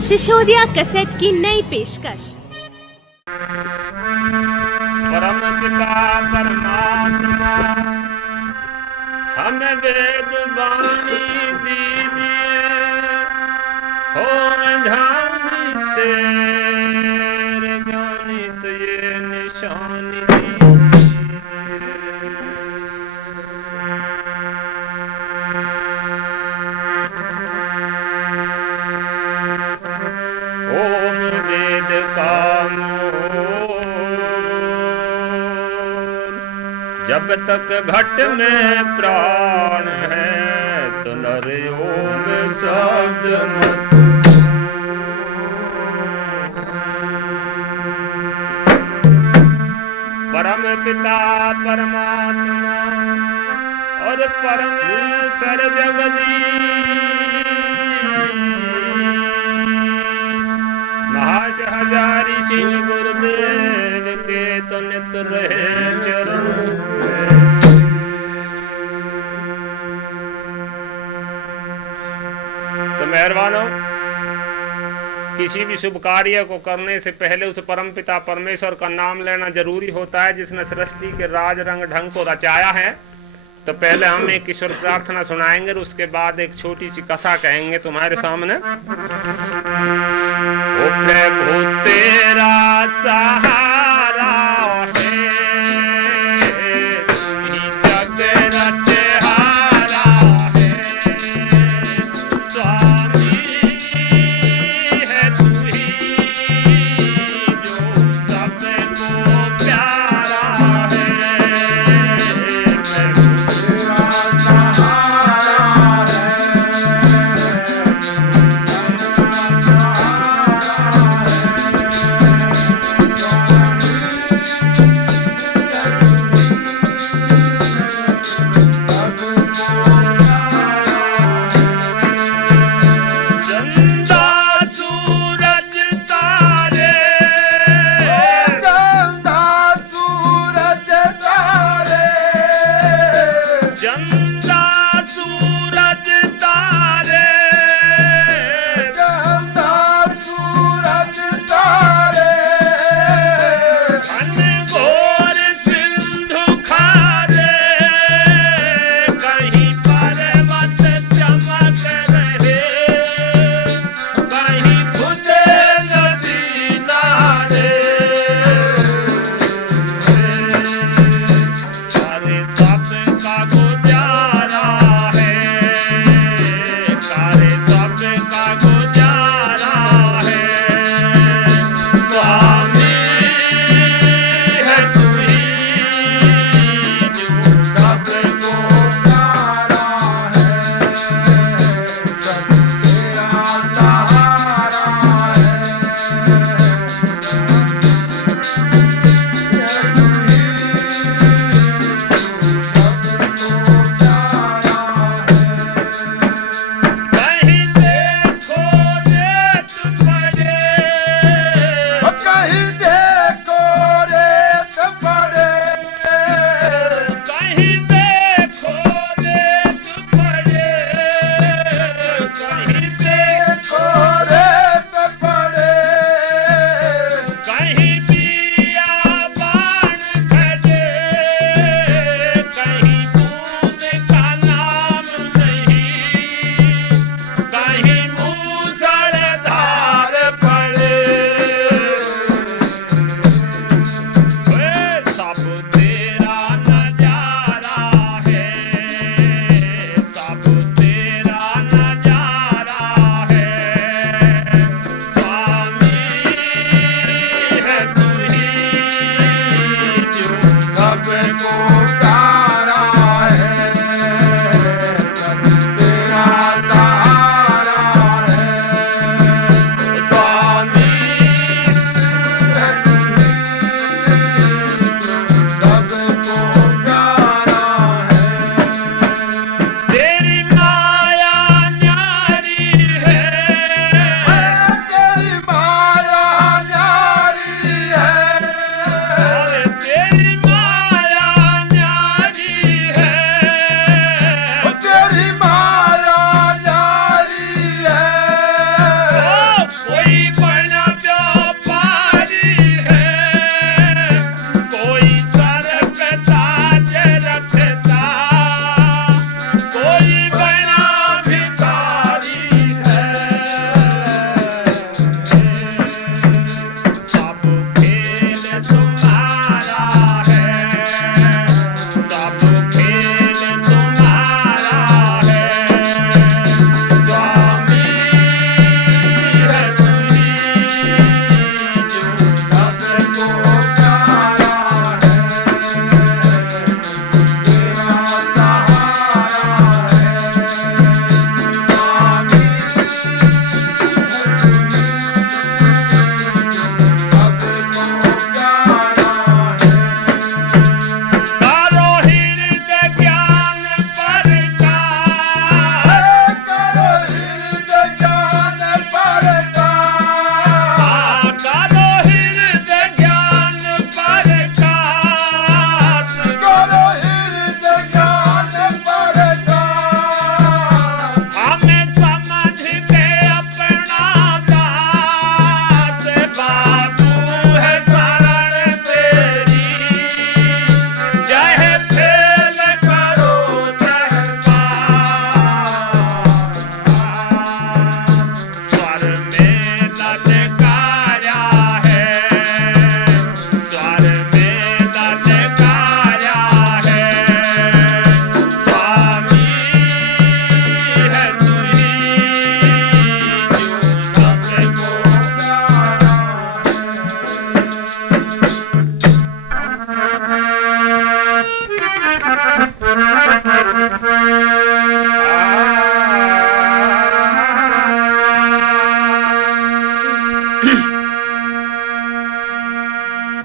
Sisodia cassette की नई पेशकश। परम पिता परमात्मा हमें वेद वाणी दीजिए, हो ध्यानी तेरे ज्ञानित ये निशानी ओम वेद का मोल, जब तक घट में प्राण है तो नर योग शब्द मत। परम पिता परमात्मा और परमेश्वर जगदीश महाशहजारी सिंह गुरुदेव के तो नित रहे चरण। तो मेहरबानों, किसी भी शुभ कार्य को करने से पहले उस परम पिता परमेश्वर का नाम लेना जरूरी होता है, जिसने सृष्टि के राज रंग ढंग को रचाया है। तो पहले हम एक ईश्वर प्रार्थना सुनाएंगे और उसके बाद एक छोटी सी कथा कहेंगे तुम्हारे सामने। ओ प्रभु तेरा सहारा है, तू ही जग रचहारा है, स्वामी है तू ही जो सबको प्यारा है।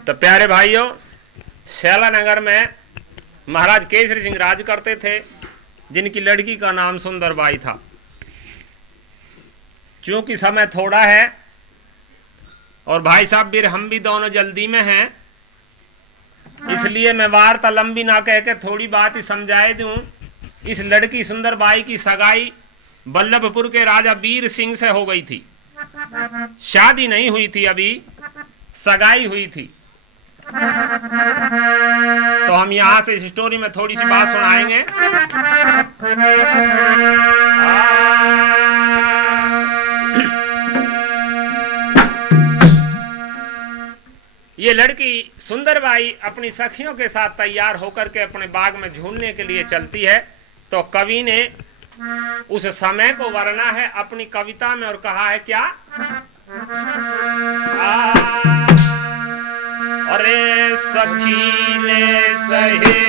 तो प्यारे भाइयों, शैला नगर में महाराज केसरी सिंह राज करते थे, जिनकी लड़की का नाम सुंदरबाई था। क्योंकि समय थोड़ा है और भाई साहब भी हम भी दोनों जल्दी में हैं, इसलिए मैं वार्ता लंबी ना कह के थोड़ी बात ही समझाए दूं। इस लड़की सुंदरबाई की सगाई बल्लभपुर के राजा वीर सिंह से हो गई थी। शादी नहीं हुई थी, अभी सगाई हुई थी। तो हम यहां से इस स्टोरी में थोड़ी सी बात सुनाएंगे। ये लड़की सुंदरबाई अपनी सखियों के साथ तैयार होकर के अपने बाग में झूलने के लिए चलती है। तो कवि ने उस समय को वर्णना है अपनी कविता में और कहा है क्या, अरे सखी ने सहेली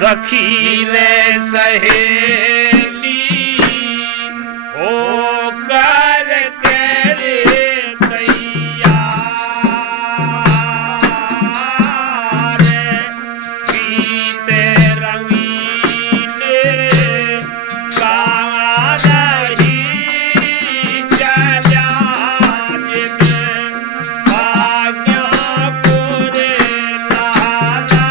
सखी ने सहेली हो कर करे तैयार पीते रंगीले गारही चला भाग्यपुर लाला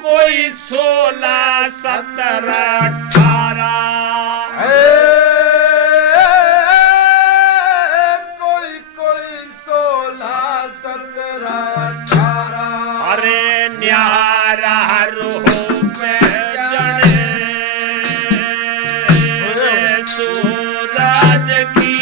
कोई 16 17 18 कोई 16 17 18 अरे न्यारा हो पे जड़े सूरज की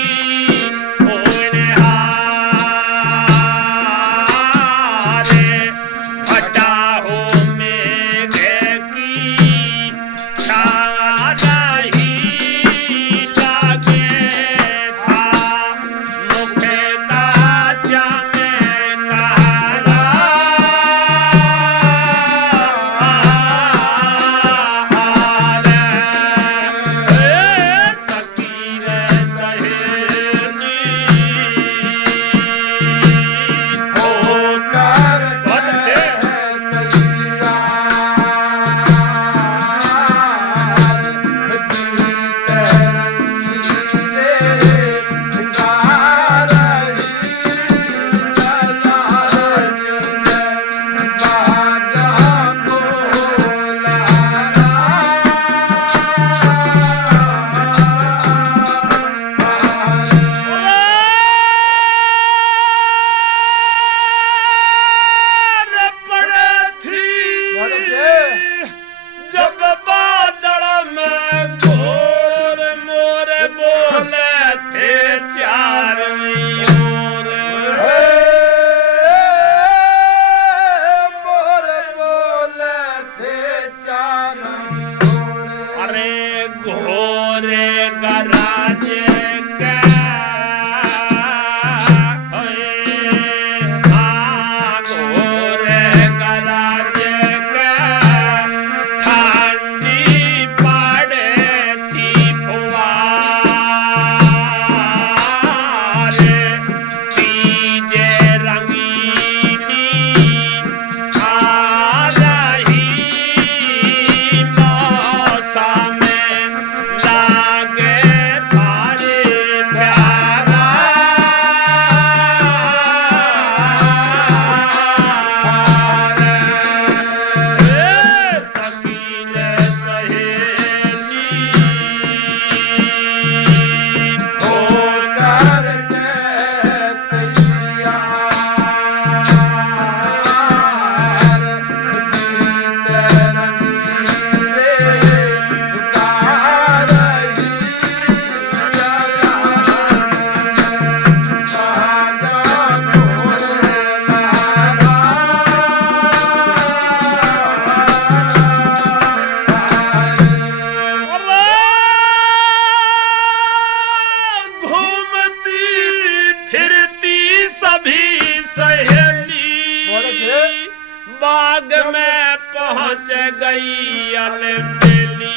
पहुंच गई अलबेली।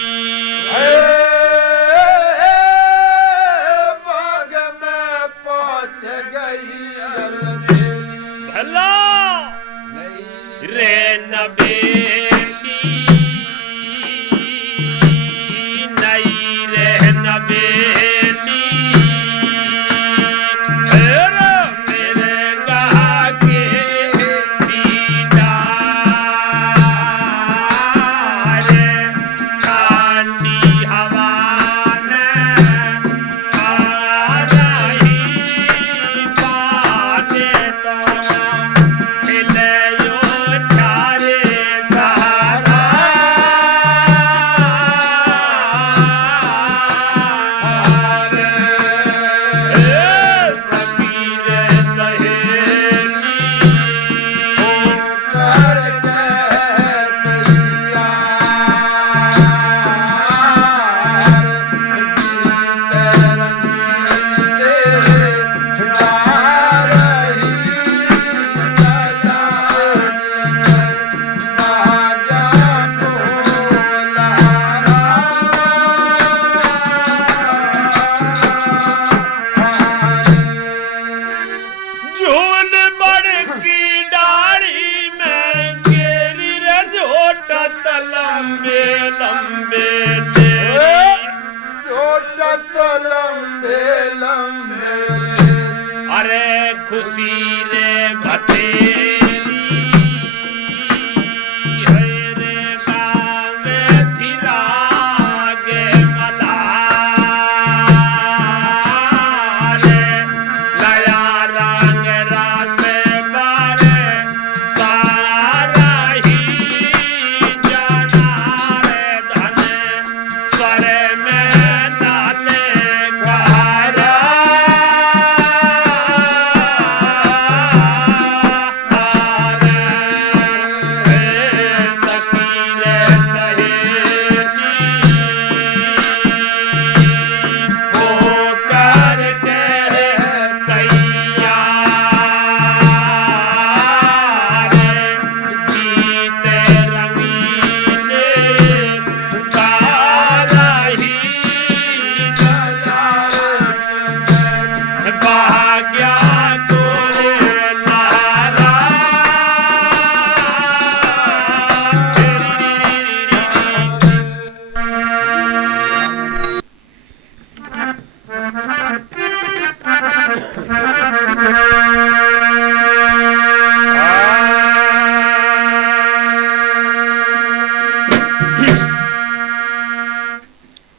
बाग में पहुंच गई अलबेली। भला रे नबेली नई रे नबेली मेरे गा के सीना रे ठंडी हवा ने आ रही बातें तो खिले अरे खुशी रे बतेरी रे गाँव में थिरा गे मला रे नया रंग रस बारे सारा ही जाना रे धन स्वर में लाले कहारा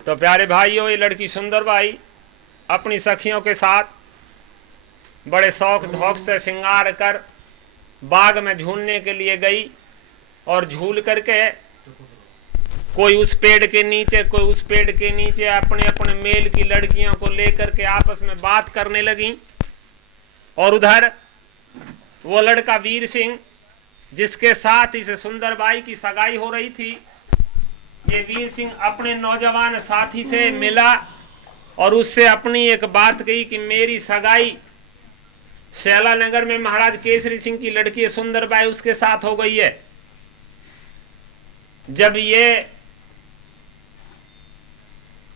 तो प्यारे भाइयों, ये लड़की सुंदर बाई अपनी सखियों के साथ बड़े शौक धौक से श्रृंगार कर बाग में झूलने के लिए गई और झूल करके कोई उस पेड़ के नीचे कोई उस पेड़ के नीचे अपने अपने मेल की लड़कियों को लेकर के आपस में बात करने लगी। और उधर वो लड़का वीर सिंह जिसके साथ इस सुंदरबाई की सगाई हो रही थी, ये वीर सिंह अपने नौजवान साथी से मिला और उससे अपनी एक बात कही कि मेरी सगाई शैला नगर में महाराज केसरी सिंह की लड़की सुंदरबाई उसके साथ हो गई है। जब ये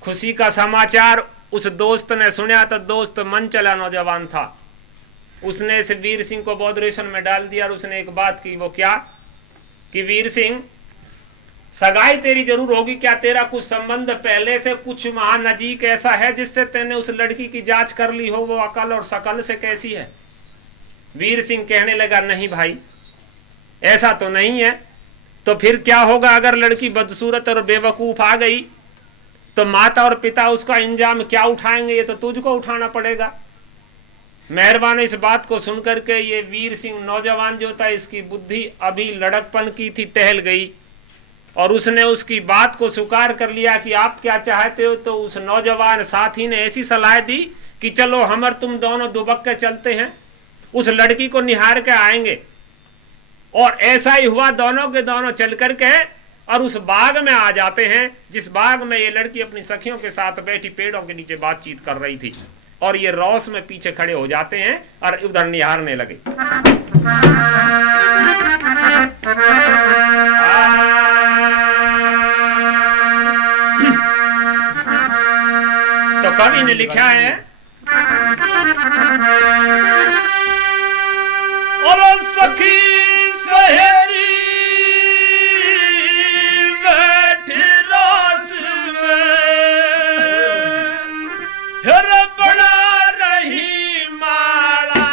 खुशी का समाचार उस दोस्त ने सुना तो दोस्त मन चला नौजवान था, उसने इस वीर सिंह को बौद्धरेशन में डाल दिया और उसने एक बात की। वो क्या कि वीर सिंह, सगाई तेरी जरूर होगी, क्या तेरा कुछ संबंध पहले से कुछ महानजीक ऐसा है जिससे तेने उस लड़की की जांच कर ली हो, वो अकल और शकल से कैसी है? वीर सिंह कहने लगा, नहीं भाई ऐसा तो नहीं है। तो फिर क्या होगा अगर लड़की बदसूरत और बेवकूफ आ गई तो माता और पिता उसका इंजाम क्या उठाएंगे? ये तो तुझको उठाना पड़ेगा। मेहरबान इस बात को सुनकर के ये वीर सिंह नौजवान जो था, इसकी बुद्धि अभी लड़कपन की थी, टहल गई और उसने उसकी बात को स्वीकार कर लिया कि आप क्या चाहते हो। तो उस नौजवान साथी ने ऐसी सलाह दी कि चलो हम और तुम दोनों दुबक के चलते हैं, उस लड़की को निहार के आएंगे। और ऐसा ही हुआ, दोनों के दोनों चल करके और उस बाग में आ जाते हैं जिस बाग में ये लड़की अपनी सखियों के साथ बैठी पेड़ों के नीचे बातचीत कर रही थी। और ये रौस में पीछे खड़े हो जाते हैं और उधर निहारने लगे। कवि ने लिखा है और सखी सहेली बैठी रास में फिर बड़ा रही माला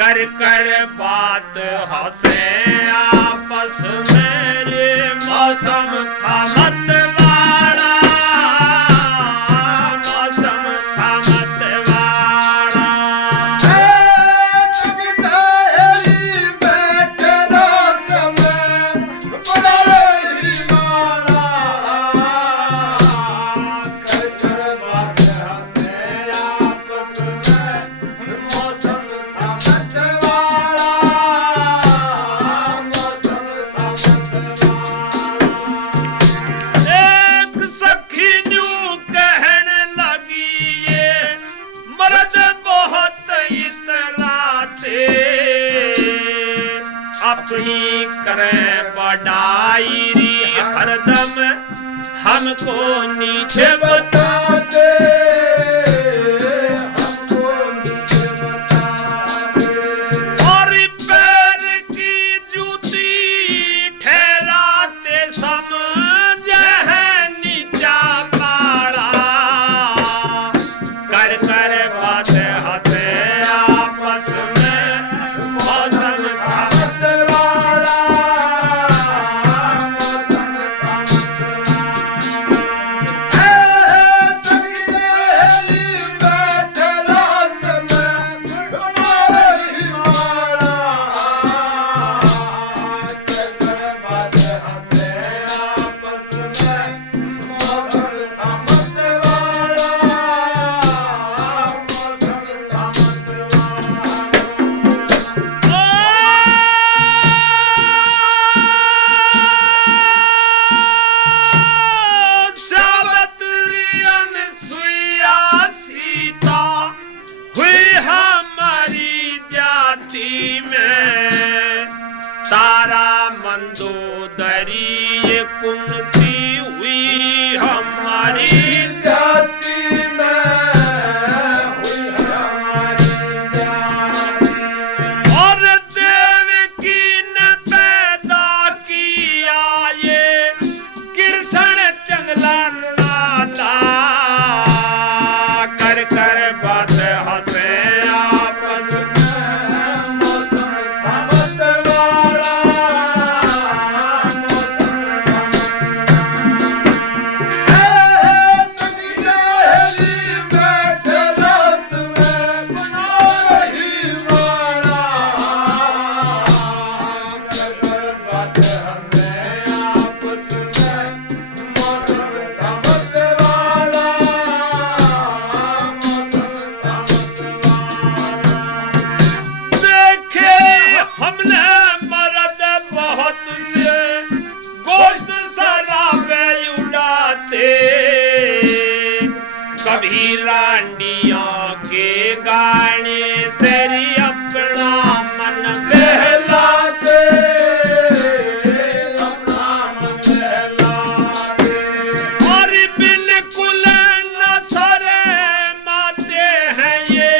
कर कर बात हंसे आपस में रे मौसम था मत वाला मौसम था मत वाला अपनी करें बड़ाई हरदम हमको नीचे बताते और पैर की जूती ठहराते समझ है नीचा पारा कर कर बात हंसे आपस में मौसम था तारा मंदोदरी ये कुंती हुई हमारी जाति में हुई हमारी जाति और देवकी ने पैदा किया ये कृष्ण चंगला लाला कर कर बात हंसे आपस कभी लांडियों के गाने से अपना मन बहलाते और बिल्कुल न शर्माते हैं ये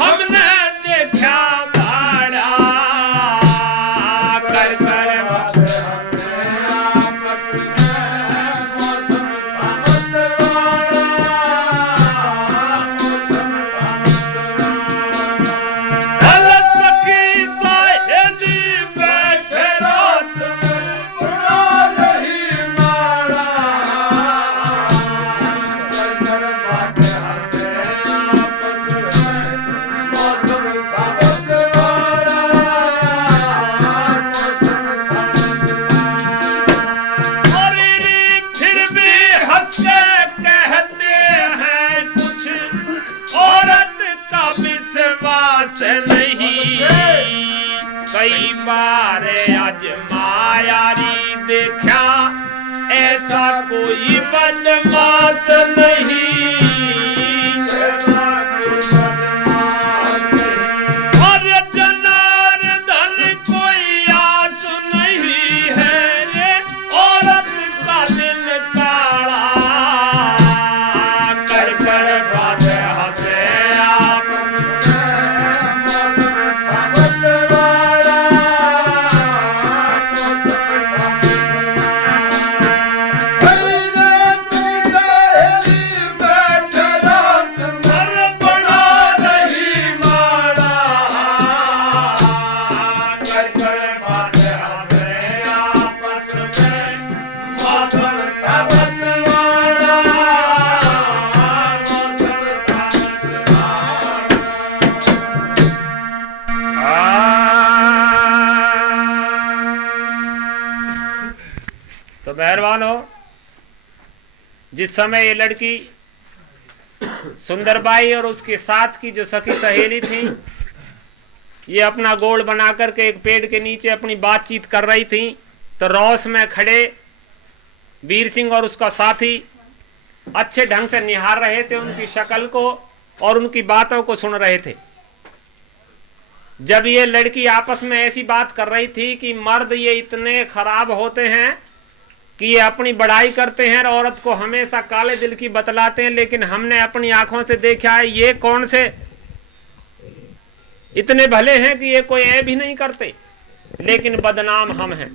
हमने देखा भाड़ा कर कर नहीं कई बार आजमायारी देखा ऐसा कोई बदमाश नहीं और जनार्दन कोई आस नहीं है रे औरत का दिल काड़ा जिस समय ये लड़की सुंदरबाई और उसके साथ की जो सखी सहेली थी, ये अपना गोल बना करके एक पेड़ के नीचे अपनी बातचीत कर रही थी, तो रौस में खड़े वीर सिंह और उसका साथी अच्छे ढंग से निहार रहे थे उनकी शक्ल को और उनकी बातों को सुन रहे थे। जब ये लड़की आपस में ऐसी बात कर रही थी कि मर्द ये इतने खराब होते हैं कि ये अपनी बड़ाई करते हैं और औरत को हमेशा काले दिल की बतलाते हैं, लेकिन हमने अपनी आंखों से देखा है ये कौन से इतने भले हैं कि ये कोई ऐब ही नहीं करते, लेकिन बदनाम हम हैं।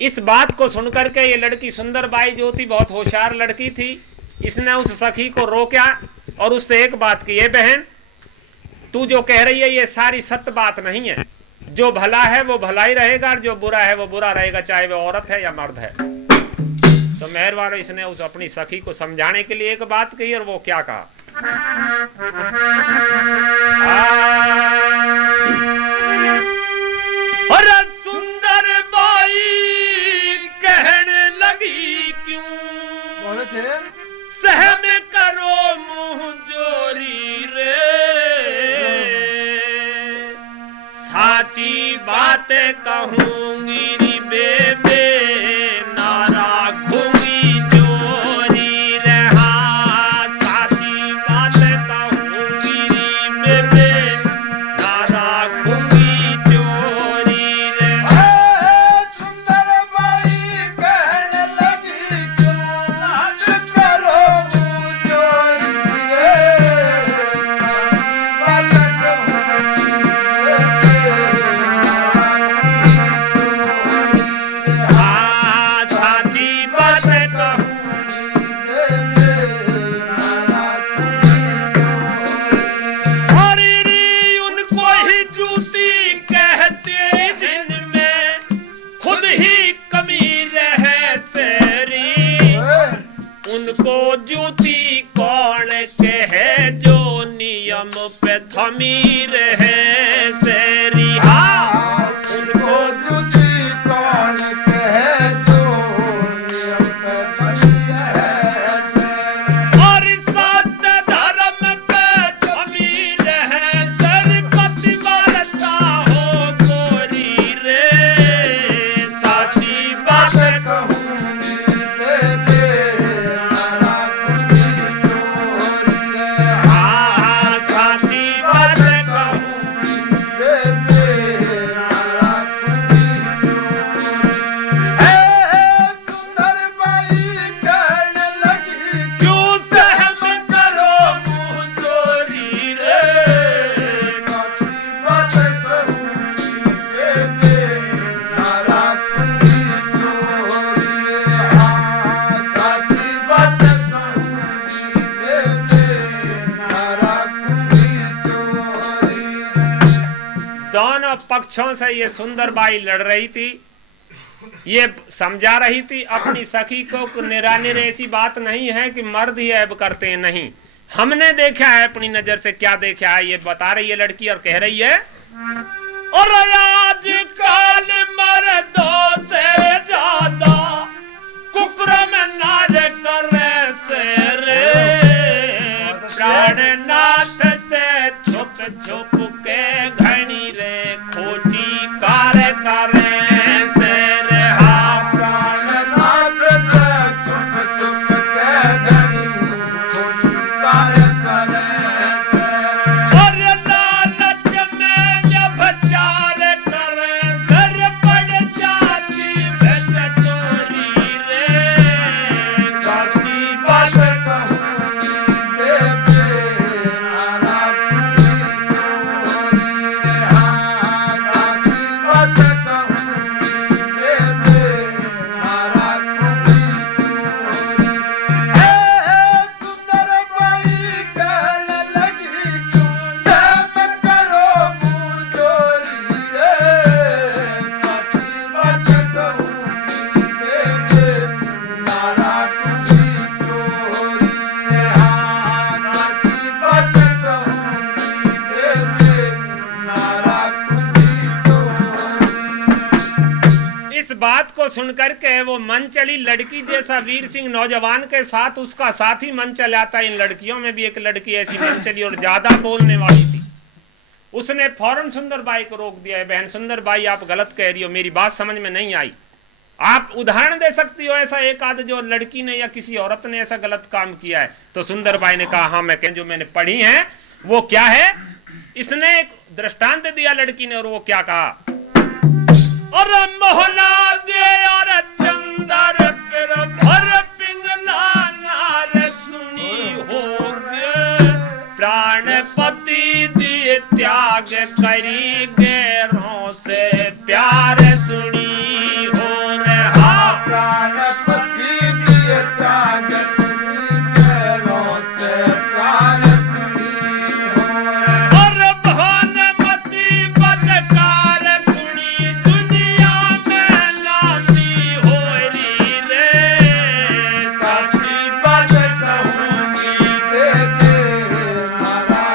इस बात को सुनकर के ये लड़की सुंदरबाई जो थी, बहुत होशियार लड़की थी, इसने उस सखी को रोका और उससे एक बात की, ये बहन तू जो कह रही है ये सारी सत्य बात नहीं है। जो भला है वो भला ही रहेगा और जो बुरा है वो बुरा रहेगा, चाहे वो औरत है या मर्द है। तो मेहरबान इसने उस अपनी सखी को समझाने के लिए एक बात कही और वो क्या कहा, अरे सुंदरबाई कहने लगी क्यों सहम करो मुंह जोरी रे, साची बातें कहूंगी री बेबे ना राखूंगी जोरी रे, हाँ साची बातें कहूंगी री बेबे ना राखूंगी जोरी रे। सुंदरबाई कहने लगी क्यों करो मुंह जोरी रे, बातें कहूंगी उनको जूती कौन कहे जो नियम पे थमीर है सेरी, हाँ उनको जूती कौन कहे जो नियम पे थमीर है सेरी, और सत्य धर्म पे थमीर है सर, पतिव्रता हो गोरी रे, साची बात कहूँ पक्षों से ये सुंदरबाई लड़ रही थी, ये समझा रही थी अपनी सखी को निरानिर ऐसी बात नहीं है कि मर्द ही ऐब करते हैं, नहीं हमने देखा है अपनी नजर से, क्या देखा है ये बता रही है लड़की और कह रही है, और आजकल मर्दों से ज्यादा कुकरम नाज करे से रे, प्राणनाथ से छुप छुप के घनी रे खोटी कार्य करे से रे, हाँ प्राणनाथ से छुप छुप के घनी खोटी कार्य करे से, और लालच में जब चार करे सर पड़ जाती बेचटोरी रे, साची बात कहूँ बेबे ना राखूंगी को सुनकर के वो मन चली लड़की जैसा वीर सिंह नौजवान के साथ उसका साथी मन चलाता। इन लड़कियों में भी एक लड़की ऐसी मन चली और ज्यादा बोलने वाली थी। उसने फौरन सुंदरबाई को रोक दिया, बहन सुंदरबाई आप गलत कह रही हो, मेरी बात समझ में नहीं आई, आप उदाहरण दे सकती हो ऐसा एक आध जो लड़की ने या किसी औरत ने ऐसा गलत काम किया है? तो सुंदरबाई ने कहा हाँ मैं जो मैंने पढ़ी है वो क्या है। इसने एक दृष्टांत दिया लड़की ने और वो क्या कहा, और मोहना दे और चंदर पर भर पिंगला नार सुनी हो प्राणपति दिए त्याग करी गैरों से प्यार सुनी हो रहा। प्राणपति दिए त्याग करी गैरों से प्यार सुनी हो रहा। और भानुमति बदकार सुनी दुनिया में नामी हो रही रे। साची बात कहूंगी बेटे मारा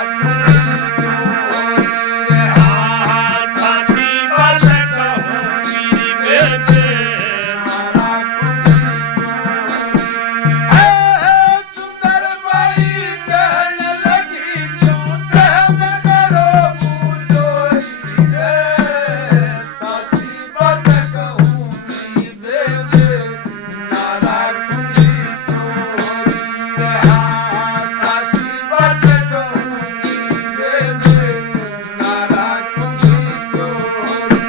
साची बात कहूंगी बेटे सुंदरबाई कहने लगी क्यों सहम करो मुझोरी रे। साची बात कहूंगी बेटे नारा खुशी चोरी रे। साची बात कहूंगी बेटे नारा खुशी चोरी।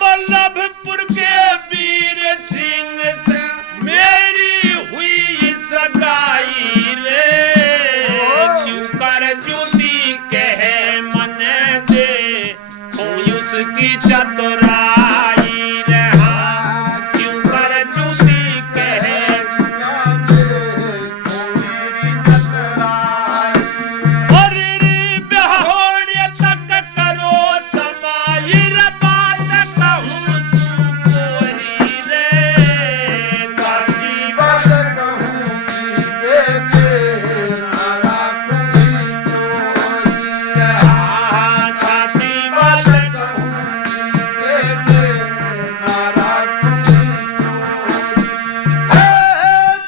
बल्लभपुर के वीर सिंह से मेरी हुई सगाई रे। क्यों कर जूती कहे मन दे खोई उसकी चतुराई रे। हाँ, क्यों कर जूती कहे और रे बेहोड़े तक करो समाइर बात कहूँ तू कोरी रे। साची बात कहूंगी बेटे नारा खुशी चोरी रे। साची बात कहूंगी बेटे नारा खुशी चोरी।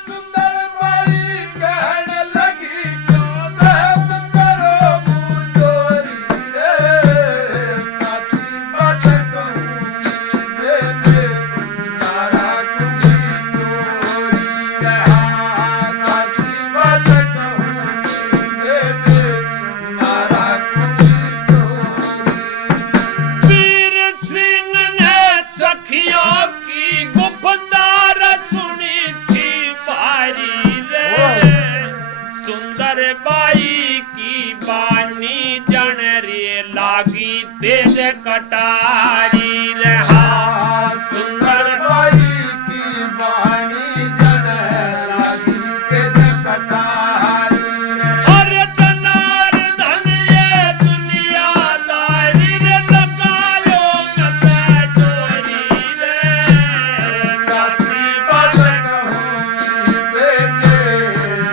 सुंदरबाई कहने लगी क्यों सहम करो मुझोरी रे। साची बात कहूंगी बेटे नारा खुशी चोरी रे। साची बात कहूंगी बेटे नारा खुशी चोरी। वीर सिंह ने सखियों की गुफ्तार सुनी थी सारी रे। सुंदरबाई की बानी जन रे लागी तेज कटारी रे। हाँ, सुंदरबाई की बानी जन लागी तेज कटारी रे। और जनार्दन ये दुनियादारी रे लगायो मैं डोरी रे। साची बात कहूंगी बेटे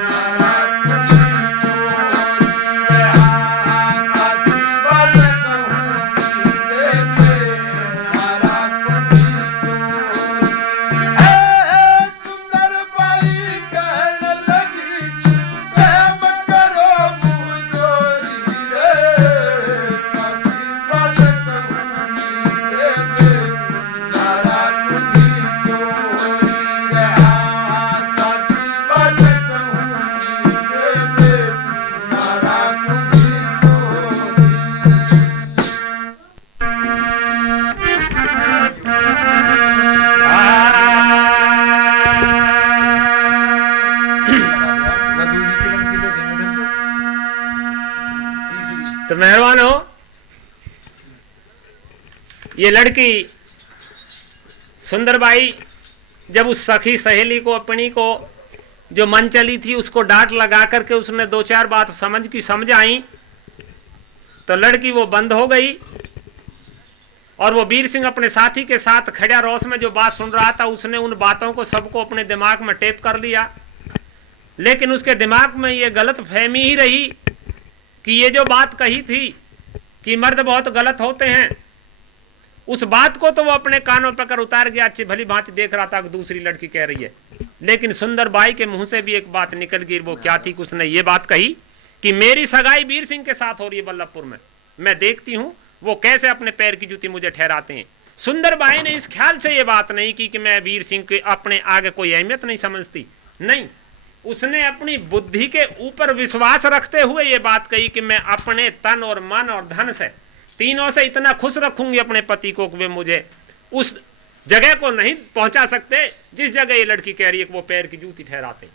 नारा खुशी चोरी रे। साची बात कहूंगी बेटे नारा खुशी चोरी। सुंदरबाई कहने लगी सहम करो मुझोरी रे। साची बात कहूंगी बेटे नारा खुशी चोरी रे। साची बात कहूंगी बेटे नारा खुशी चोरी। तो मेहरबान हो, ये लड़की सुंदरबाई जब उस सखी सहेली को अपनी को जो मन चली थी उसको डांट लगा करके उसने दो चार बात समझाई तो लड़की वो बंद हो गई। और वो वीर सिंह अपने साथी के साथ खड़ा रोस में जो बात सुन रहा था उसने उन बातों को सबको अपने दिमाग में टेप कर लिया। लेकिन उसके दिमाग में ये गलत फहमी ही रही कि ये जो बात कही थी कि मर्द बहुत गलत होते हैं, उस बात को तो वो अपने कानों पर कर उतार गया, अच्छी भली भांति देख रहा था कि दूसरी लड़की कह रही है। लेकिन सुंदर बाई के मुंह से भी एक बात निकल गई। वो क्या थी कि उसने ये बात कही कि मेरी सगाई वीर सिंह के साथ हो रही है बल्लभपुर में, मैं देखती हूं वो कैसे अपने पैर की जूती मुझे ठहराते हैं। सुंदर बाई ने इस ख्याल से ये बात नहीं की कि मैं वीर सिंह के अपने आगे कोई अहमियत नहीं समझती, नहीं, उसने अपनी बुद्धि के ऊपर विश्वास रखते हुए ये बात कही कि मैं अपने तन और मन और धन से तीनों से इतना खुश रखूंगी अपने पति को कि वे मुझे उस जगह को नहीं पहुंचा सकते जिस जगह ये लड़की कह रही है कि वो पैर की जूती ठहराते।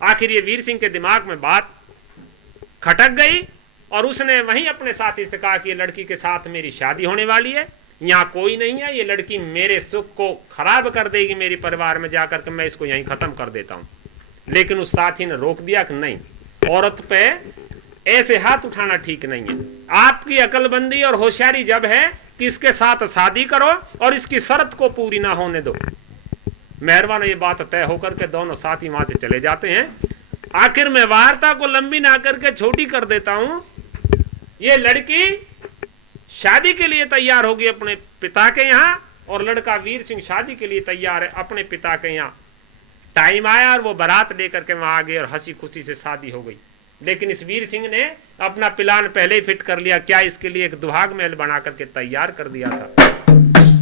आखिर ये वीर सिंह के दिमाग में बात खटक गई और उसने वहीं अपने साथी से कहा कि ये लड़की के साथ मेरी शादी होने वाली है, यहाँ कोई नहीं है, ये लड़की मेरे सुख को खराब कर देगी मेरे परिवार में जाकर के, मैं इसको यहीं खत्म कर देता हूं। लेकिन उस साथी ने रोक दिया कि नहीं, औरत पे ऐसे हाथ उठाना ठीक नहीं है। आपकी अकलबंदी और होशियारी जब है कि इसके साथ शादी करो और इसकी शर्त को पूरी ना होने दो। मेहरबान ये बात तय होकर के दोनों साथी वहां से चले जाते हैं। आखिर में वार्ता को लंबी ना करके छोटी कर देता हूं। ये लड़की शादी के लिए तैयार होगी अपने पिता के यहाँ और लड़का वीर सिंह शादी के लिए तैयार है अपने पिता के यहाँ। टाइम आया और वो बारात लेकर के वहां आ गए और हंसी खुशी से शादी हो गई। लेकिन इस वीर सिंह ने अपना प्लान पहले ही फिट कर लिया। क्या इसके लिए एक दुहाग महल बना करके तैयार कर दिया था।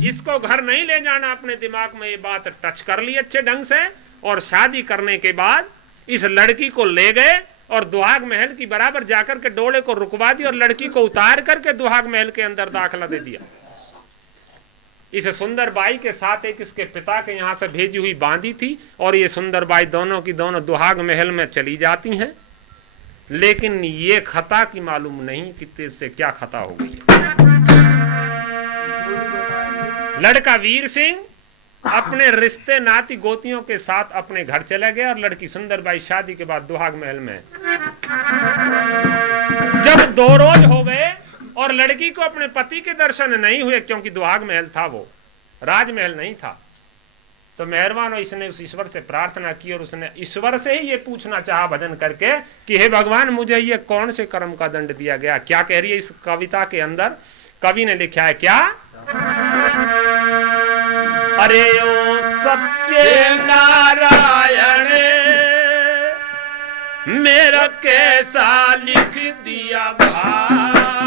इसको घर नहीं ले जाना, अपने दिमाग में ये बात टच कर ली अच्छे ढंग से और शादी करने के बाद इस लड़की को ले गए और दुहाग महल की बराबर जाकर के डोले को रुकवा दी और लड़की को उतार करके दुहाग महल के अंदर दाखिला दे दिया। इस सुंदर बाई के साथ एक इसके पिता के यहाँ से भेजी हुई बांधी थी और ये सुंदर बाई दोनों की दोनों दुहाग महल में चली जाती हैं। लेकिन ये खता की मालूम नहीं कि इससे क्या खता हो गई है। लड़का वीर सिंह अपने रिश्ते नाती गोतियों के साथ अपने घर चला गया और लड़की सुंदर बाई शादी के बाद दुहाग महल में। जब 2 रोज हो गए और लड़की को अपने पति के दर्शन नहीं हुए, क्योंकि दुहाग महल था, वो राजमहल नहीं था, तो मेहरबान हो इसने उस ईश्वर से प्रार्थना की और उसने ईश्वर से ही ये पूछना चाहा भजन करके कि हे भगवान, मुझे ये कौन से कर्म का दंड दिया गया। क्या कह रही है इस कविता के अंदर, कवि ने लिखा है क्या, अरे ओ सच्चे नारायण मेरा कैसा लिख दिया भाग,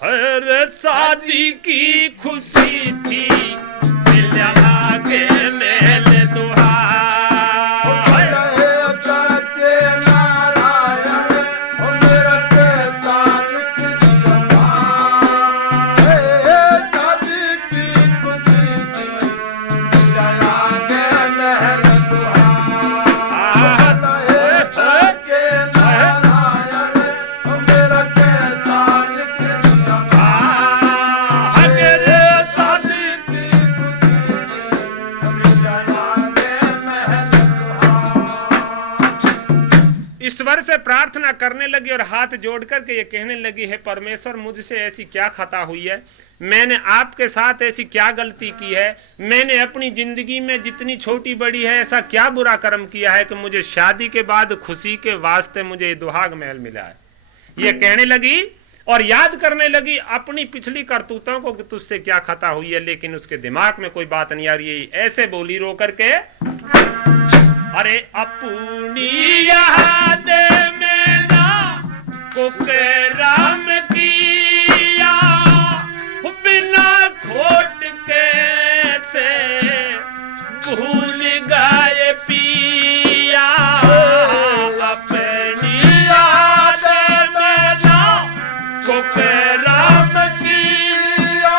हर शादी की खुशी थी आगे महल ईश्वर से प्रार्थना करने लगी और हाथ जोड़ करके ये कहने लगी, है परमेश्वर, मुझसे ऐसी क्या खता हुई है, मैंने आपके साथ ऐसी क्या गलती की है, मैंने अपनी जिंदगी में जितनी छोटी बड़ी है ऐसा क्या बुरा कर्म किया है कि मुझे शादी के बाद खुशी के वास्ते मुझे दुहाग महल मिला है। ये कहने लगी और याद करने लगी अपनी पिछली करतूतों को कि तुझसे क्या खता हुई है, लेकिन उसके दिमाग में कोई बात नहीं आ रही। ऐसे बोली रो करके, अरे अपनी याद में ना राम किया बिना खोट कैसे भूल गए पिया, अपनी याद में ना राम किया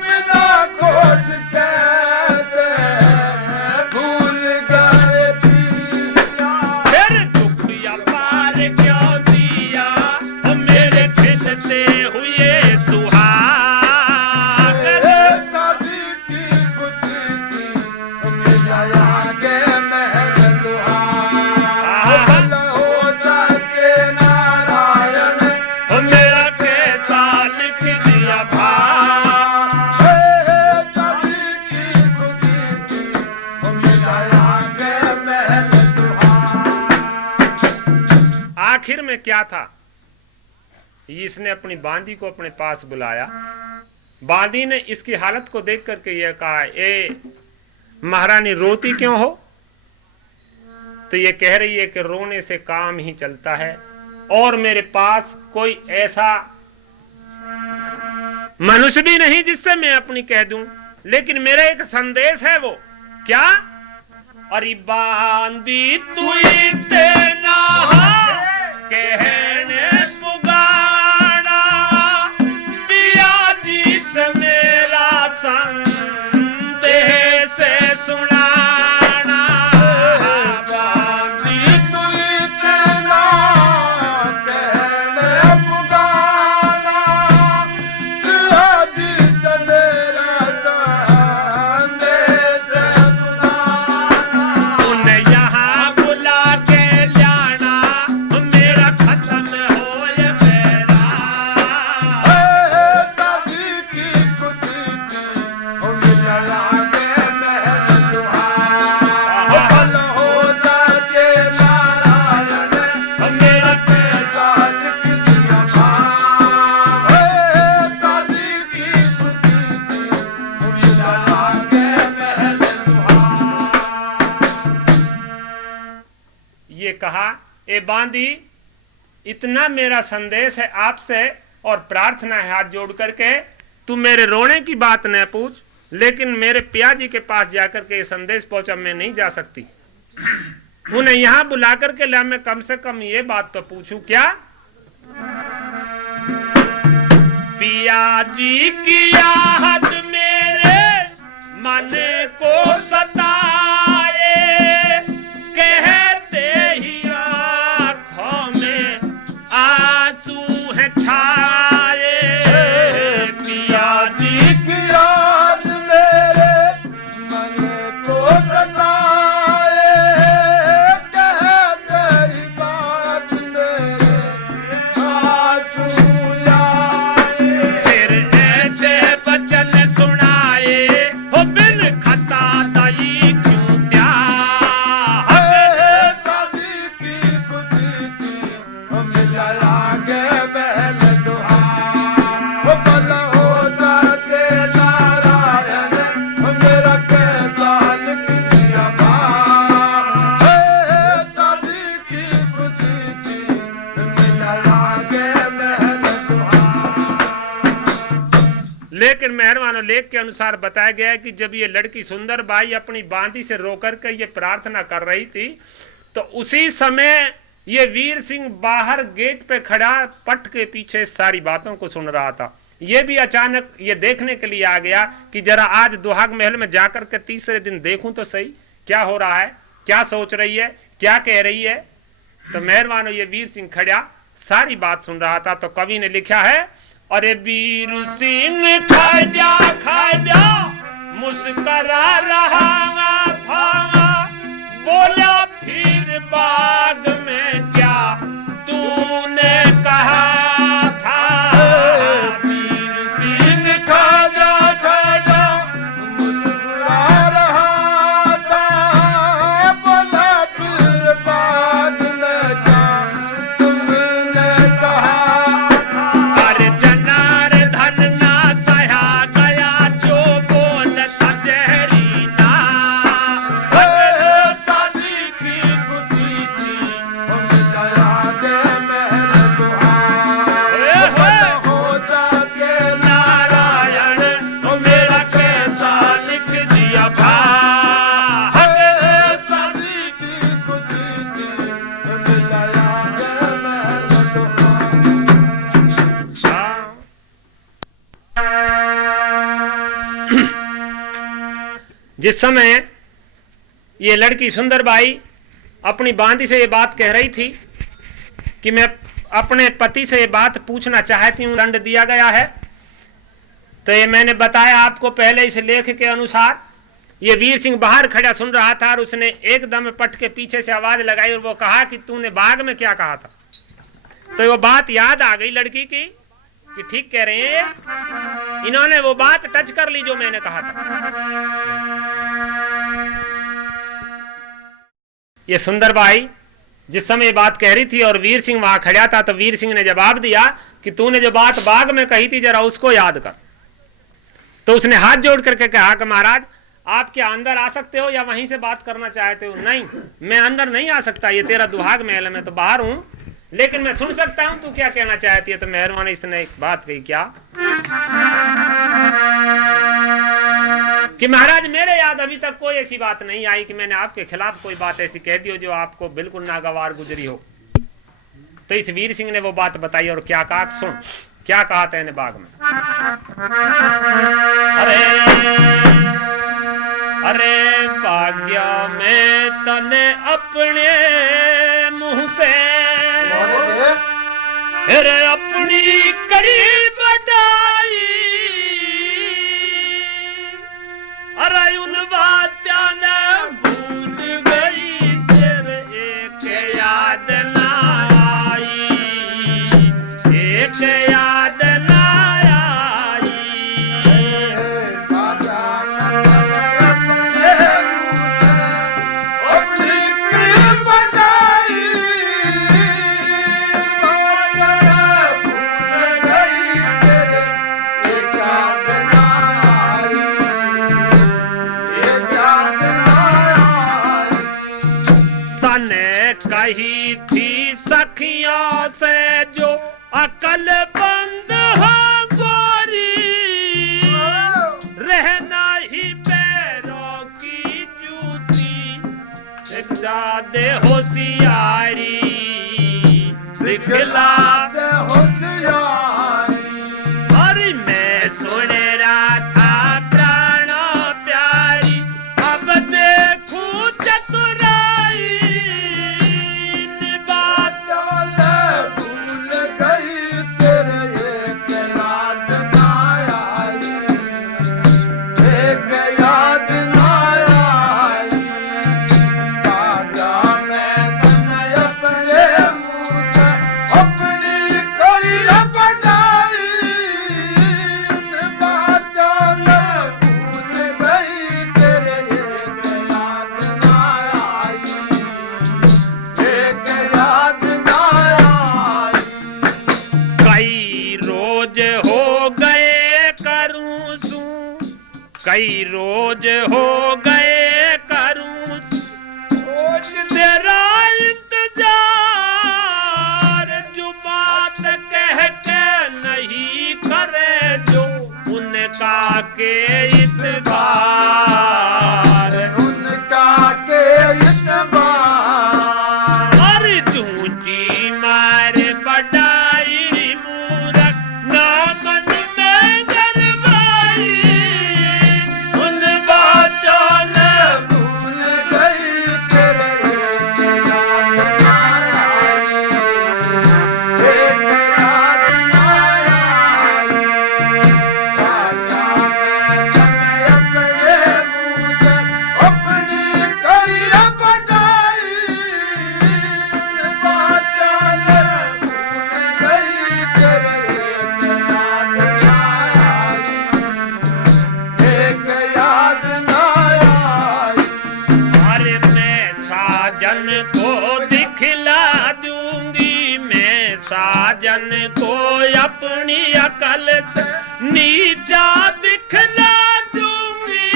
बिना खोट कैसे भूल गए पिया, फिर दुख या पार क्यों दिया मेरे खिलते हुए सुहाग, शादी की खुशी थी मेरा आगे महल दुहाग, हो सके नारायण मेरा कैसा लिख दिया भाग, शादी की खुशी थी मेरा आगे महल दुहाग। आखिर में क्या था इसने अपनी बांदी को अपने पास बुलाया। बांदी ने इसकी हालत को देख करके यह कहा, ए महारानी रोती क्यों हो? तो ये कह रही है कि रोने से काम ही चलता है और मेरे पास कोई ऐसा मनुष्य भी नहीं जिससे मैं अपनी कह दूं, लेकिन मेरा एक संदेश है। वो क्या? अरे बांदी तू इतना कहने पुगाना, पिया जी से मेरा संदेश सुनाना। बांदी तू इतना कहने पुगाना, पिया जी से मेरा संदेश सुनाना। उन्हें यहाँ बुला के लाना, मेरा खत्म हो ये मेरा। दादी की खुशी थी, ओ मिला के महल सुहाना। फल हो जाके नारायण, मेरा पैसा लिख दिया भाव। दादी की खुशी थी, ओ मिला के महल सुहाना। ये कहा, ए बांदी, इतना मेरा संदेश है आपसे और प्रार्थना है हाथ जोड़ करके, तू मेरे रोने की बात न पूछ, लेकिन मेरे पियाजी के पास जाकर के ये संदेश पहुंचा, मैं नहीं जा सकती। उन्हें यहां बुला करके ला, मैं कम से कम ये बात तो पूछूं। क्या? पियाजी की याद मेरे मन को सताए, कहते ही आंखों में आंसू है छाए। पियाजी की याद मेरे मन को सताए, कहते ही बात मेरे आंसू आए। फिर ऐसे वचन सुनाए, हो बिन खता दई क्यों प्यार। दादी की खुशी थी, ओ मिला के महल सुहाना। ओ फल हो जाके नारायण, ओ मेरा कैसा लिख दिया भाव। दादी की खुशी थी, ओ मिला के महल सुहाना। लेकिन मेहरबानो लेख के अनुसार बताया गया है कि जब ये लड़की सुंदर बाई अपनी बांदी से रोकर के ये प्रार्थना कर रही थी, तो उसी समय ये वीर सिंह बाहर गेट पे खड़ा पट के पीछे सारी बातों को सुन रहा था। ये भी अचानक ये देखने के लिए आ गया कि जरा आज दुहाग महल में जाकर के तीसरे दिन देखूं तो सही क्या हो रहा है, क्या सोच रही है, क्या कह रही है। तो मेहरबानो ये वीर सिंह खड़ा सारी बात सुन रहा था। तो कवि ने लिखा है, अरे वीर सिंह खाजा मुस्करा रहा था, बोला फिर बाग में क्या तूने कहा था। वीर सिंह खाजा खाजा मुस्कुरा रहा था, बोला फिर बाद में क्या तुमने कहा था। अरे जनार्दन ना सहा गया जो बोल सजहरी ना। दादी की खुशी थी, ओ मिला के महल सुहाना। फल हो जाके नारायण तो मेरा कैसा लिख दिया भाग। दादी की खुशी थी, ओ मिला के महल सुहाना। जिस समय ये लड़की सुंदरबाई अपनी बांदी से ये बात कह रही थी कि मैं अपने पति से ये बात पूछना चाहती हूँ, दंड दिया गया है, तो ये मैंने बताया आपको पहले इस लेख के अनुसार। ये वीर सिंह बाहर खड़ा सुन रहा था और उसने एकदम पट के पीछे से आवाज लगाई और वो कहा कि तूने बाग में क्या कहा था। तो वो बात याद आ गई लड़की की कि ठीक कह रहे हैं, इन्होंने वो बात टच कर ली जो मैंने कहा था। ये सुंदरबाई जिस समय ये बात कह रही थी और वीर सिंह वहां खड़ा था, तो वीर सिंह ने जवाब दिया कि तूने जो बात बाग में कही थी जरा उसको याद कर। तो उसने हाथ जोड़ करके कहा कि महाराज आप क्या अंदर आ सकते हो या वहीं से बात करना चाहते हो? नहीं, मैं अंदर नहीं आ सकता, ये तेरा दुहाग महल है, मैं तो बाहर हूं, लेकिन मैं सुन सकता हूं तू क्या कहना चाहती है। तो मेहरबानी इसने एक बात कही, क्या कि महाराज मेरे याद अभी तक कोई ऐसी बात नहीं आई कि मैंने आपके खिलाफ कोई बात ऐसी कह दी हो जो आपको बिल्कुल नागवार गुजरी हो। तो इस वीर सिंह ने वो बात बताई और क्या कहा, सुन क्या कहा तेने बाग में। अरे भाग्या में तने अपने मुंह से अरे अपनी करी बधाई, अरे उन बात्या ने भूल गई तेरे एक याद ना आई, एक याद ना आई। कही थी सखियों से जो अकल बंद हो गोरी, रहना ही पैरों की जूती, ज्यादा होशियारी दिखला दे होशियारी। अरे मैं सुन रहा था प्राणों प्यारी, अब देखूं चतुराई, कई रोज हो गए करूं रोज तेरा इंतजार, जो बात कह के नहीं करे जो उनका के इतबार, उनका के इतबार। अरे झूठी मार बड़ाई मूरख ना मन में गरबाई, साजन को अपनी अकल से नीचा दिखला दूंगी,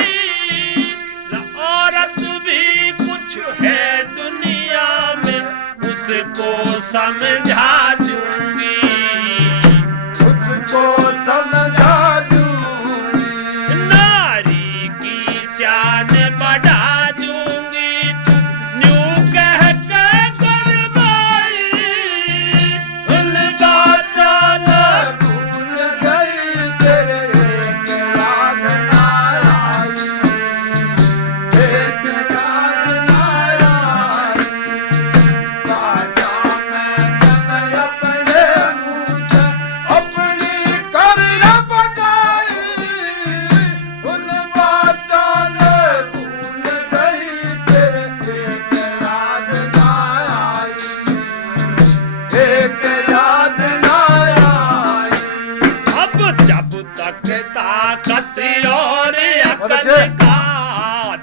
औरत भी कुछ है दुनिया में उसको समझा दूंगी, उसको समझा दूंगी, नारी की शान बढ़ा दूंगी, न्यू कह के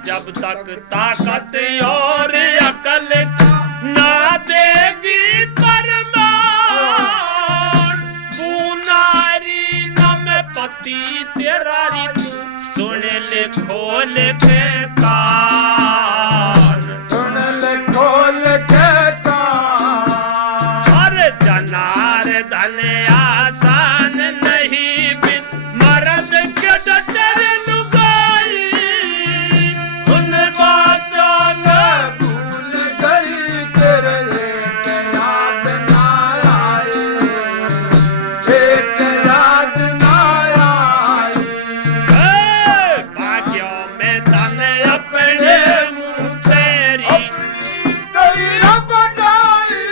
जब तक ताकत और अकल ना दे के कान, सुन ले खोल के कान। और जनार्दन आसान नहीं बिन मरद के डटर लुगाई, उन बातों ने भूल गई तेरे एक याद ना आई, एक याद ना आई। भाग्यों में तन अपने मुँह तेरी, तेरी रब डाई,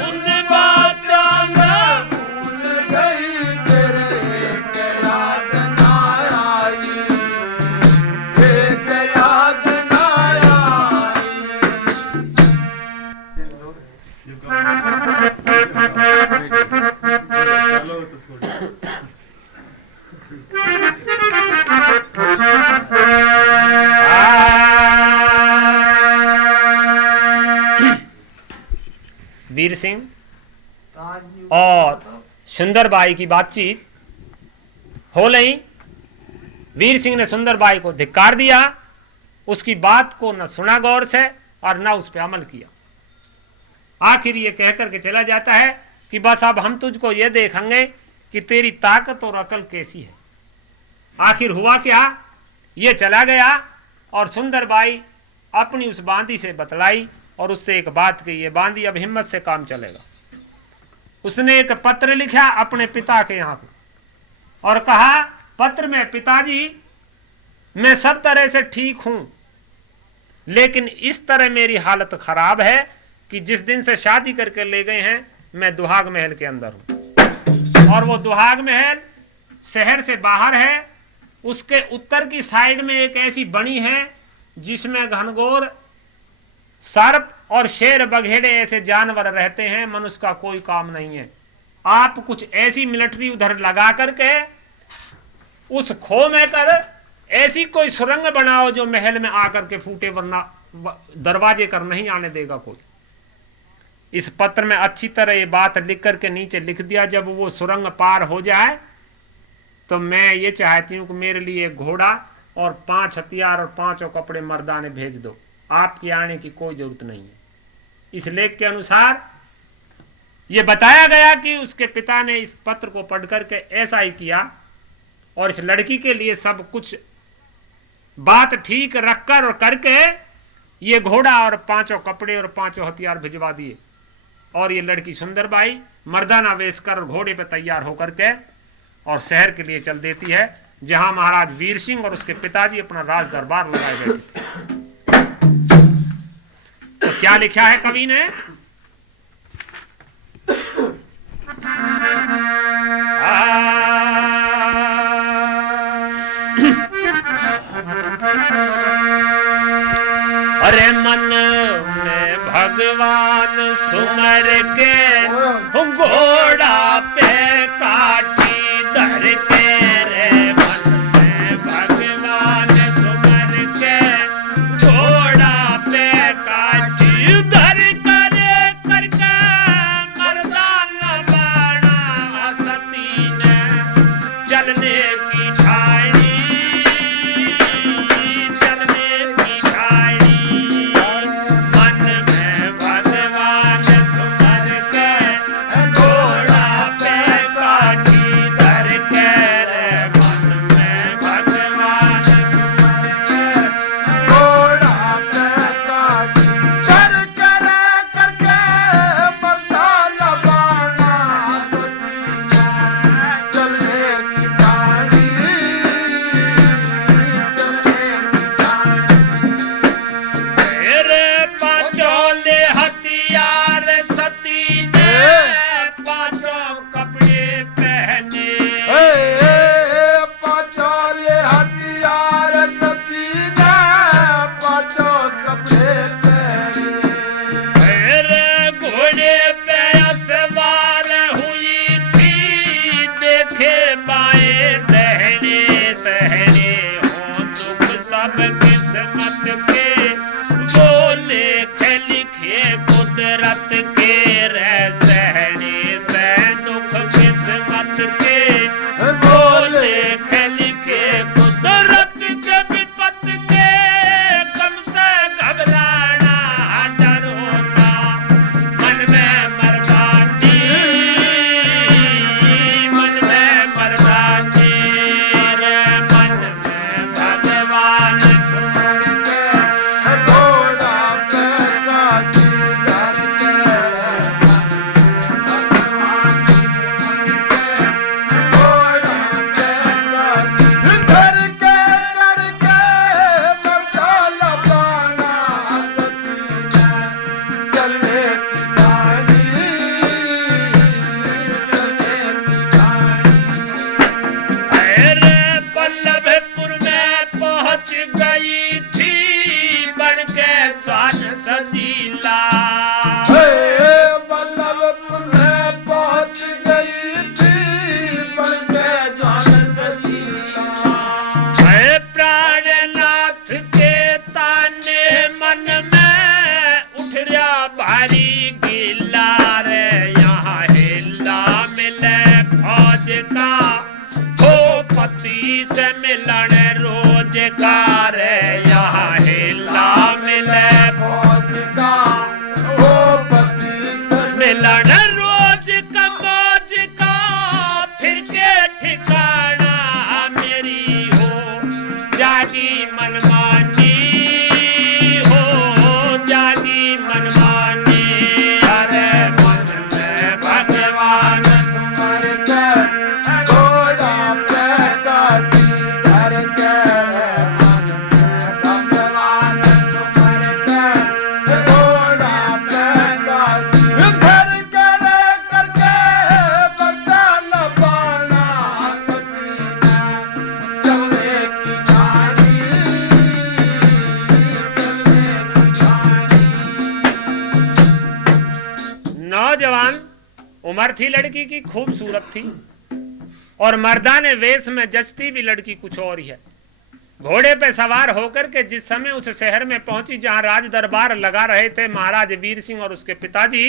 उन बातों ने भूल गई तेरे एक याद ना आई, एक याद ना आई। वीर सिंह और सुंदरबाई की बातचीत हो गई। वीर सिंह ने सुंदरबाई को धिक्कार दिया, उसकी बात को न सुना गौर से और न उस पर अमल किया। आखिर ये कहकर के चला जाता है कि बस अब हम तुझको ये देखेंगे कि तेरी ताकत और अकल कैसी है। आखिर हुआ क्या, ये चला गया और सुंदरबाई अपनी उस बांदी से बतलाई और उससे एक बात कही, ये बांदी अब हिम्मत से काम चलेगा। उसने एक पत्र लिखा अपने पिता के यहाँ को और कहा, पत्र में पिताजी मैं सब तरह से ठीक हूं, लेकिन इस तरह मेरी हालत खराब है कि जिस दिन से शादी करके ले गए हैं मैं दुहाग महल के अंदर हूं, और वो दुहाग महल शहर से बाहर है। उसके उत्तर की साइड में एक ऐसी बनी है जिसमें घनघोर सर्प और शेर बघेड़े ऐसे जानवर रहते हैं, मनुष्य का कोई काम नहीं है। आप कुछ ऐसी मिलिट्री उधर लगा करके उस खो में कर ऐसी कोई सुरंग बनाओ जो महल में आकर के फूटे, वरना दरवाजे कर नहीं आने देगा कोई। इस पत्र में अच्छी तरह ये बात लिख करके नीचे लिख दिया, जब वो सुरंग पार हो जाए तो मैं ये चाहती हूं कि मेरे लिए घोड़ा और 5 हथियार और 5 कपड़े मर्दाने भेज दो, आपके आने की कोई जरूरत नहीं है। इस लेख के अनुसार यह बताया गया कि उसके पिता ने इस पत्र को पढ़ करके ऐसा ही किया और इस लड़की के लिए सब कुछ बात ठीक रखकर और करके ये घोड़ा और 5 कपड़े और 5 हथियार भिजवा दिए। और ये लड़की सुंदरबाई मर्दाना वेश कर घोड़े पे तैयार होकर के और शहर के लिए चल देती है, जहां महाराज वीर सिंह और उसके पिताजी अपना राज दरबार लगाए बैठे थे। तो क्या लिखा है कवि ने, अरे मन में भगवान सुमर के घोड़ा पे काठी धर के, रे मन में भगवान सुमर के घोड़ा पे काठी धर करे करके मर्दाना बाणा सती ने चलने की ठाणी, चलने की ठाणी। मन में भगवान सुमर के घोड़ा पे काठी भारी गिला रे यहाँ हिला मिले फौज का हो पति से मिलन रोज का रे यहाँ हिला मिले फौज का हो पति से मिलन रोज का मौज का फिर के ठिकाना मेरी हो जागी मनमानी हो जागी मनमानी अरे मन में भगवान मर कर घोड़ा पे काटी धर के मन में भगवान मर कर घोड़ा पे काटी धर कर करके बदल पाना चले की कहानी नौजवान उम्र थी लड़की की, खूबसूरत थी और मर्दाने वेश में जचती भी लड़की कुछ और ही है। घोड़े पे सवार होकर के जिस समय उस शहर में पहुंची जहां राज दरबार लगा रहे थे महाराज वीर सिंह और उसके पिताजी,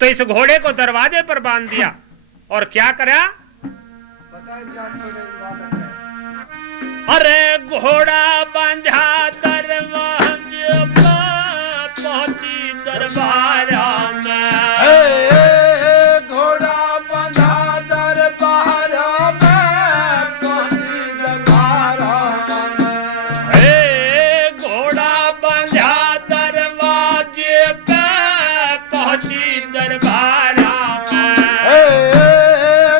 तो इस घोड़े को दरवाजे पर बांध दिया और क्या करा? अरे घोड़ा बांधा दरवाजे पर पहुंची दरबारा में घोड़ा बंधा दरबार में पहुंची दरबार में घोड़ा बांधा दरवाजे पे पहुंची दरबारा में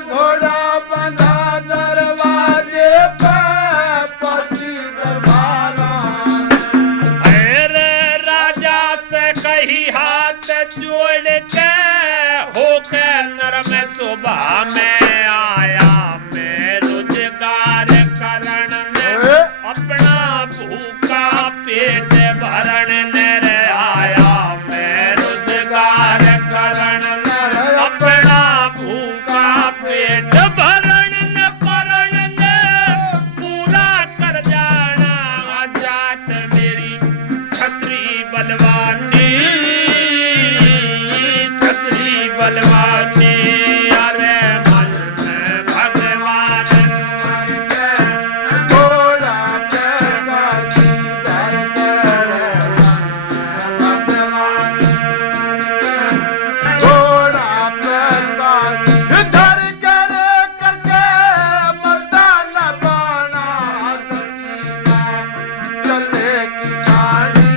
घोड़ा बंधा दरवाजे पे पहुंची दरबार अरे राजा से कही हाथ जोड़ के होके नरम सुबह में आया मैं रोजगार करण ने अपना भूखा पेट भरण ने रे आया मैं रोजगार करण ने अपना भूखा पेट भरण ने परण ने पूरा कर जाना जात मेरी छत्री बलवानी छत्री बलवानी अरे मन में भगवान घोड़ा पे काटी धर के भगवान घोड़ा पे काटी धर कर करके मर्दाना बाना चले की कहानी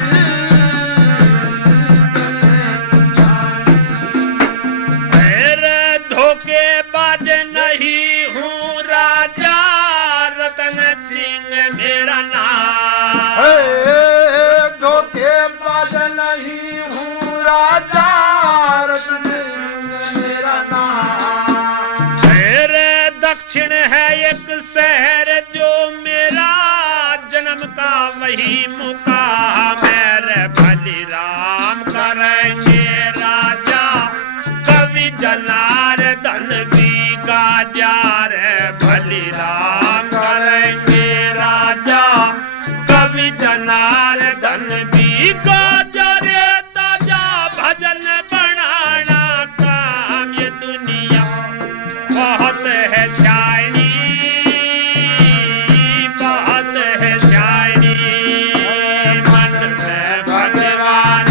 मेरे धोखेबाज नहीं हूँ राजा रतन सिंह मेरा नाम धोखेबाज नहीं हूँ राजा रतन सिंह मेरा नाम मेरे दक्षिण है एक शहर जो मेरा जन्म का वही मुकाम मेरे बलि राम करेंगे राजा कवि जनार्दन भी गाजा रे बलि राम करेंगे राजा कवि जनार्दन भी गाजा रे ताजा भजन बनाना काम ये दुनिया बहुत है शायरी बहुत है शायरी मन में भगवान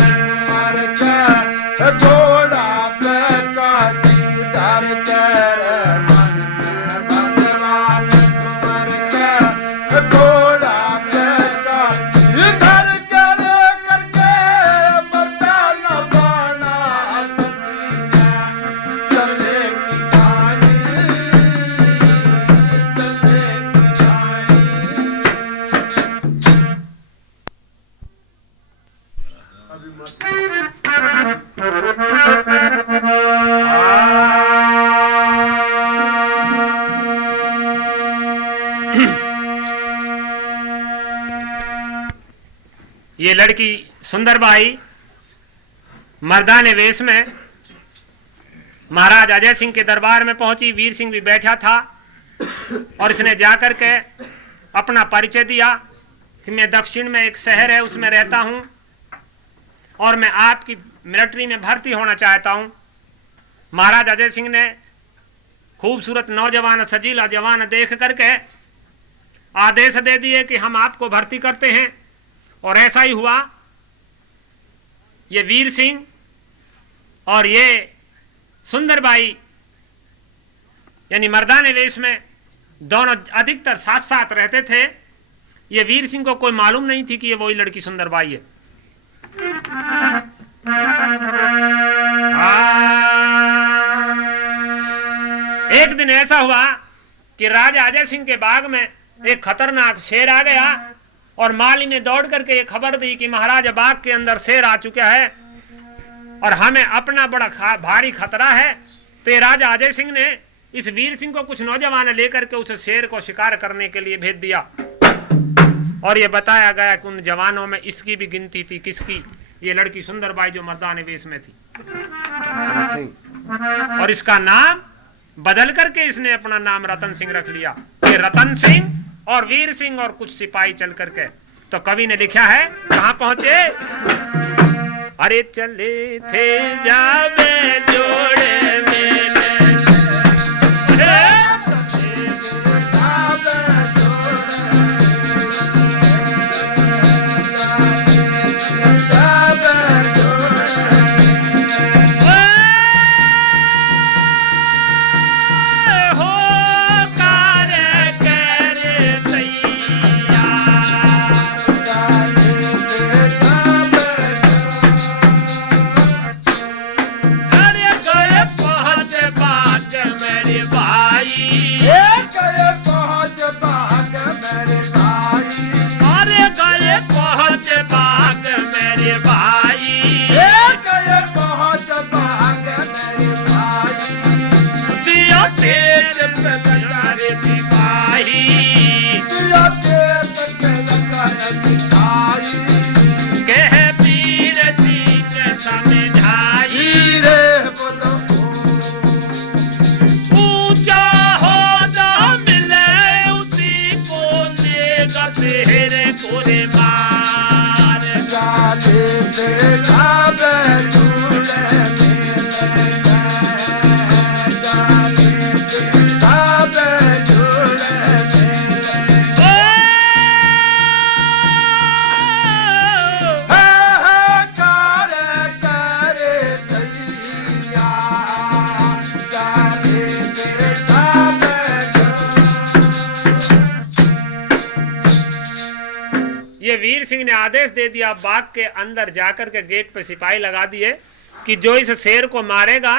मर के घोड़ा पे काटी धर कर मन में भगवान मर के घोड़ा पे काटी धर कर करके मर्दाना बाना चले की कहानी चले की कहानी ये लड़की सुंदरबाई मर्दाने वेश में महाराज अजय सिंह के दरबार में पहुंची। वीर सिंह भी बैठा था और इसने जाकर के अपना परिचय दिया कि मैं दक्षिण में एक शहर है उसमें रहता हूं और मैं आपकी मिलिट्री में भर्ती होना चाहता हूं। महाराज अजय सिंह ने खूबसूरत नौजवान सजीला जवान देख करके आदेश दे दिए कि हम आपको भर्ती करते हैं। और ऐसा ही हुआ। ये वीर सिंह और ये सुंदरबाई यानी मर्दाने वेश में दोनों अधिकतर साथ साथ रहते थे। ये वीर सिंह को कोई मालूम नहीं थी कि ये वही लड़की सुंदरबाई है। एक दिन ऐसा हुआ कि राजा अजय सिंह के बाग में एक खतरनाक शेर आ गया और माली ने दौड़ करके ये खबर दी कि महाराज बाग के अंदर शेर आ चुका है और हमें अपना बड़ा भारी खतरा है। तो राजा अजय सिंह ने इस वीर सिंह को कुछ नौजवान लेकर के उस शेर को शिकार करने के लिए भेज दिया। और ये बताया गया कि उन जवानों में इसकी भी गिनती थी। किसकी? ये लड़की सुंदरबाई जो मर्दाने वेश में थी। और इसका नाम बदल करके इसने अपना नाम रतन सिंह रख लिया। ये रतन सिंह और वीर सिंह और कुछ सिपाही चल करके, तो कवि ने लिखा है कहां पहुंचे? अरे चले थे जावे जोड़े में वीर सिंह ने आदेश दे दिया, बाग के अंदर जाकर के गेट पे सिपाही लगा दिए कि जो इस शेर को मारेगा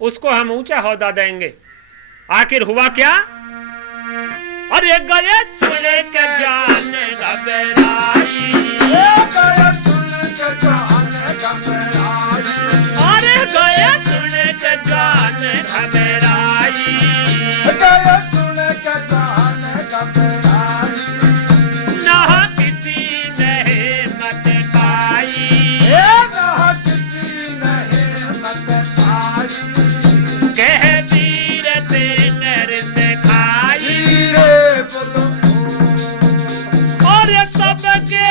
उसको हम ऊंचा ओहदा देंगे। आखिर हुआ क्या? अरे गए सुने के जान घबराई, अरे गए सुने के जान घबराई, और ये सब के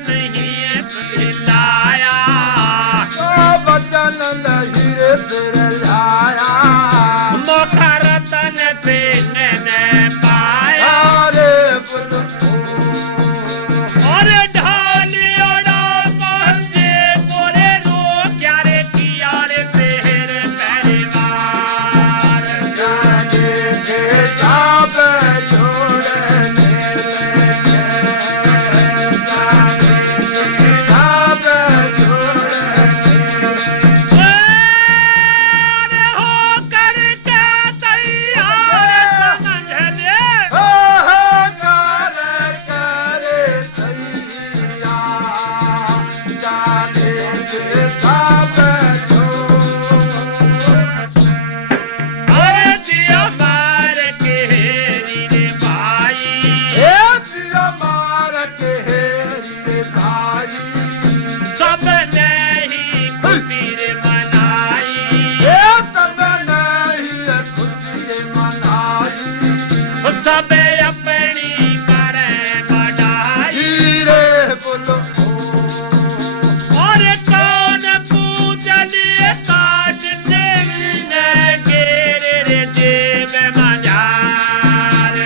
नहीं पिलाया, बचन लहीरे फिर आया, मौका रतन सिंह ने पाया। रे पुल और ढालियोड़ा पहुंचे मोरे रो क्या रे किया रे शहर परिवार। जाने के साब छोड़ने लगे, जाने के साब छोड़ने अरे हो कर क्या तैयार समझ ले। अरे दिया मार के हेरी रे भाई, सबने ही खुशी रे मनाई। सबे अपनी करें बढ़ाई। और कौन पूजलिए काट ने घेरे रे देव मजार।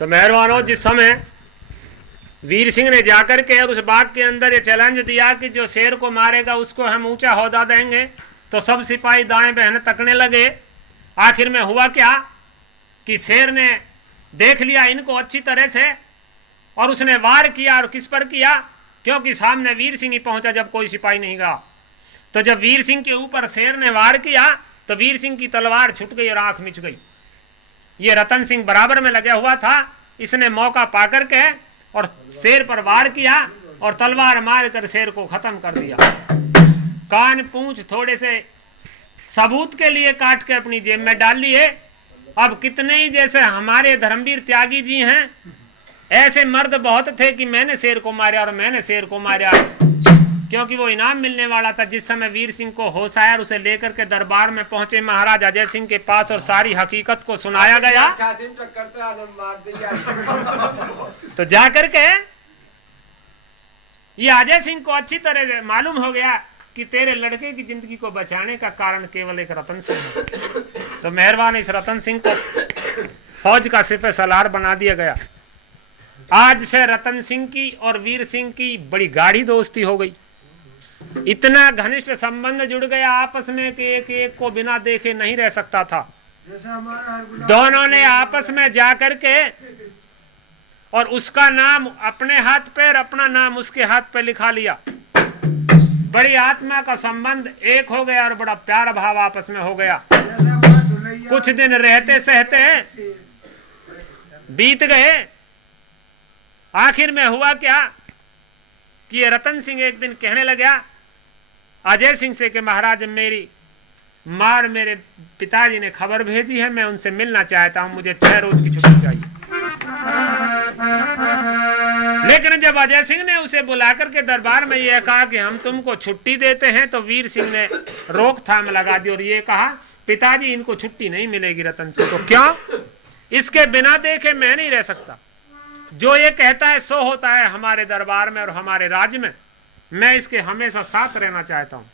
तो मेहरबानों, जिस समय वीर सिंह ने जाकर के और उस बाग के अंदर ये चैलेंज दिया कि जो शेर को मारेगा उसको हम ऊंचा ओहदा देंगे, तो सब सिपाही दाएं बहन तकने लगे। आखिर में हुआ क्या कि शेर ने देख लिया इनको अच्छी तरह से और उसने वार किया। और किस पर किया? क्योंकि सामने वीर सिंह ही पहुंचा जब कोई सिपाही नहीं गया। तो जब वीर सिंह के ऊपर शेर ने वार किया तो वीर सिंह की तलवार छूट गई और आंख मिच गई। ये रतन सिंह बराबर में लगा हुआ था, इसने मौका पाकर के और शेर पर वार किया और तलवार मार कर शेर को खत्म कर दिया। कान पूंछ थोड़े से सबूत के लिए काट के अपनी जेब में डाल लिए। अब कितने ही जैसे हमारे धर्मवीर त्यागी जी हैं, ऐसे मर्द बहुत थे कि मैंने शेर को मारा और मैंने शेर को मारा, क्योंकि वो इनाम मिलने वाला था। जिस समय वीर सिंह को होश आया, उसे लेकर के दरबार में पहुंचे महाराज अजय सिंह के पास और सारी हकीकत को सुनाया गया। तो जाकर के ये अजय सिंह को अच्छी तरह से मालूम हो गया कि तेरे लड़के की जिंदगी को बचाने का कारण केवल एक रतन सिंह है। तो मेहरबान इस रतन सिंह को फौज का सिपह सलार बना दिया गया। आज से रतन सिंह की और वीर सिंह की बड़ी गाढ़ी दोस्ती हो गई। इतना घनिष्ठ संबंध जुड़ गया आपस में कि एक एक को बिना देखे नहीं रह सकता था। दोनों ने आपस में जाकर के और उसका नाम अपने हाथ पे और अपना नाम उसके हाथ पे लिखा लिया। बड़ी आत्मा का संबंध एक हो गया और बड़ा प्यार भाव आपस में हो गया। कुछ दिन रहते सहते बीत गए। आखिर में हुआ क्या कि ये रतन सिंह एक दिन कहने लगा अजय सिंह से कि महाराज मेरी मां और मेरे पिताजी ने खबर भेजी है, मैं उनसे मिलना चाहता हूं, मुझे 6 रोज की छुट्टी चाहिए। लेकिन जब अजय सिंह ने उसे बुलाकर के दरबार में यह कहा कि हम तुमको छुट्टी देते हैं, तो वीर सिंह ने रोकथाम लगा दी और ये कहा पिताजी इनको छुट्टी नहीं मिलेगी रतन सिंह को। क्यों? इसके बिना देखे मैं नहीं रह सकता। जो ये कहता है सो होता है हमारे दरबार में और हमारे राज्य में। मैं इसके हमेशा साथ रहना चाहता हूं।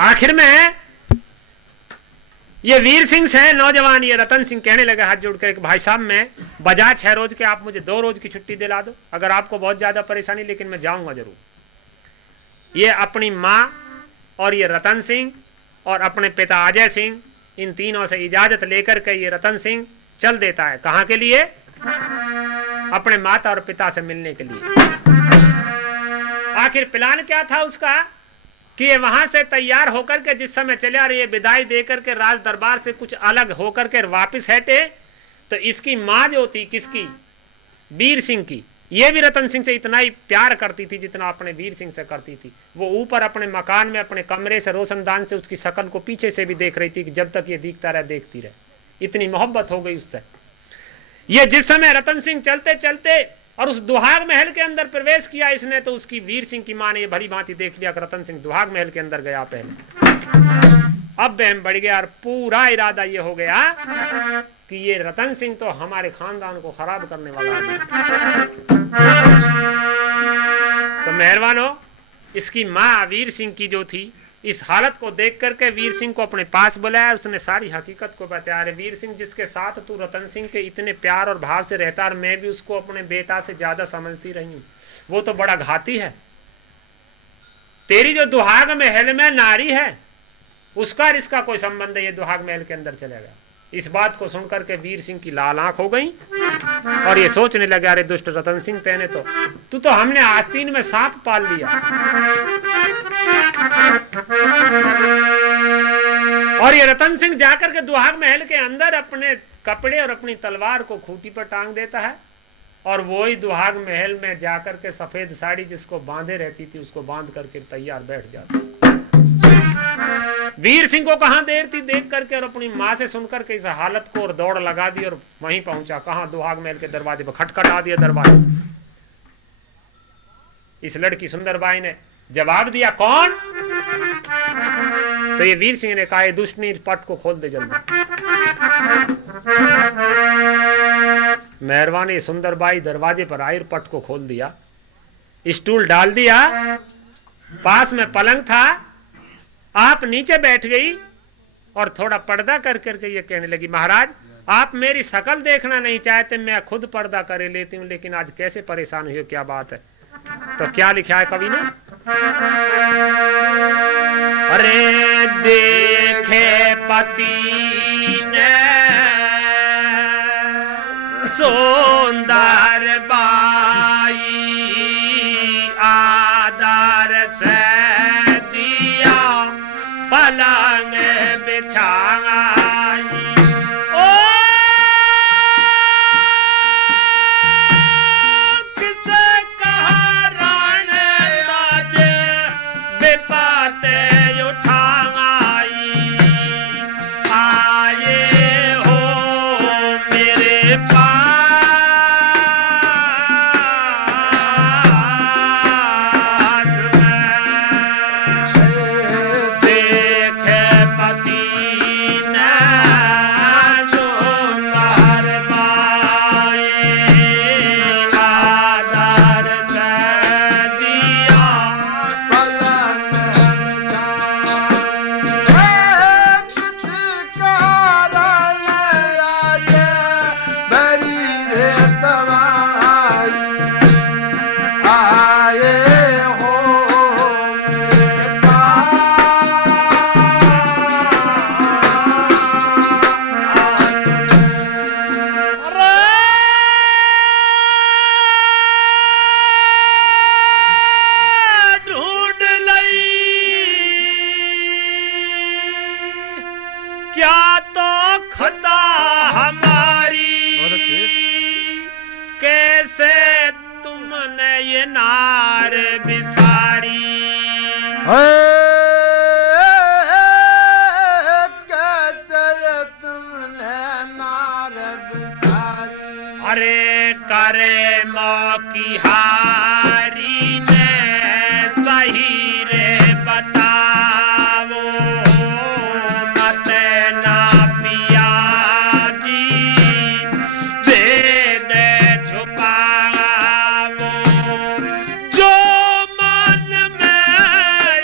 आखिर में ये वीर सिंह से नौजवान ये रतन सिंह कहने लगे हाथ जोड़ कर, भाई साहब मैं बजाय 6 रोज के आप मुझे 2 रोज की छुट्टी दिला दो, अगर आपको बहुत ज्यादा परेशानी, लेकिन मैं जाऊंगा जरूर। ये अपनी माँ और ये रतन सिंह और अपने पिता अजय सिंह, इन तीनों से इजाजत लेकर के ये रतन सिंह चल देता है। कहाँ के लिए? अपने माता और पिता से मिलने के लिए। आखिर प्लान क्या था उसका कि ये वहां से तैयार होकर के जिस समय चले आ रही है, विदाई देकर के राज दरबार से कुछ अलग होकर के वापिस हटे, तो इसकी माँ जो थी, किसकी, वीर सिंह की, ये भी रतन सिंह से इतना ही प्यार करती थी जितना अपने वीर सिंह से करती थी। वो ऊपर अपने मकान में अपने कमरे से रोशनदान से उसकी शक्ल को पीछे से भी देख रही थी कि जब तक ये दिखता रहे देखती रहे, इतनी मोहब्बत हो गई उससे। ये जिस समय रतन सिंह चलते चलते और उस दुहाग महल के अंदर प्रवेश किया इसने, तो उसकी वीर सिंह की मां ने ये भली भांति देख लिया कि रतन सिंह दुहाग महल के अंदर गया पहले। अब बहम बढ़ गया और पूरा इरादा ये हो गया कि ये रतन सिंह तो हमारे खानदान को खराब करने वाला है। तो मेहरबानो, इसकी माँ वीर सिंह की जो थी, इस हालत को देख करके वीर सिंह को अपने पास बुलाया, उसने सारी हकीकत को बताया। अरे वीर सिंह, जिसके साथ तू रतन सिंह के इतने प्यार और भाव से रहता, और मैं भी उसको अपने बेटा से ज्यादा समझती रही हूँ, वो तो बड़ा घाती है। तेरी जो दुहाग महल में नारी है उसका और इसका कोई संबंध है, ये दुहाग महल के अंदर चले गया। इस बात को सुनकर के वीर सिंह की लाल आंख हो गई और ये सोचने लगा, अरे दुष्ट रतन सिंह, तेने तो तू तो हमने आस्तीन में सांप पाल लिया। और ये रतन सिंह जाकर के दुहाग महल के अंदर अपने कपड़े और अपनी तलवार को खूंटी पर टांग देता है, और वो ही दुहाग महल में जाकर के सफेद साड़ी जिसको बांधे रहती थी उसको बांध करके तैयार बैठ जाता। वीर सिंह को कहां देर थी देख करके, और अपनी मां से सुनकर के इस हालत को और दौड़ लगा दी और वहीं पहुंचा। कहां, दुहाग महल के दरवाजे पर खटखटा दिया दरवाजा। इस लड़की सुंदरबाई ने जवाब दिया, कौन? तो ये वीर सिंह ने कहा, दुष्टनी, पट को खोल दे जल्दी। मेहरबानी सुंदरबाई दरवाजे पर आई और पट को खोल दिया, स्टूल डाल दिया, पास में पलंग था, आप नीचे बैठ गई और थोड़ा पर्दा कर करके ये कहने लगी, महाराज आप मेरी शक्ल देखना नहीं चाहते, मैं खुद पर्दा करे लेती हूँ, लेकिन आज कैसे परेशान हुई, क्या बात है? तो क्या लिखा है कवि ने? अरे देखे पति ने सुंदर बाई आदर से दिया पलंग बिछाई, ओ किसे कहा रण बाजे बेपाते उठाई, आए हो मेरे पास क्या तो खता हमारी, कैसे तुमने ये नार बिसारी, कैसे तुमने नार बिसारी, अरे करे मौ की हारी ने सही रे बताओ, मत ना पिया जी दे दे छुपाओ, जो मन में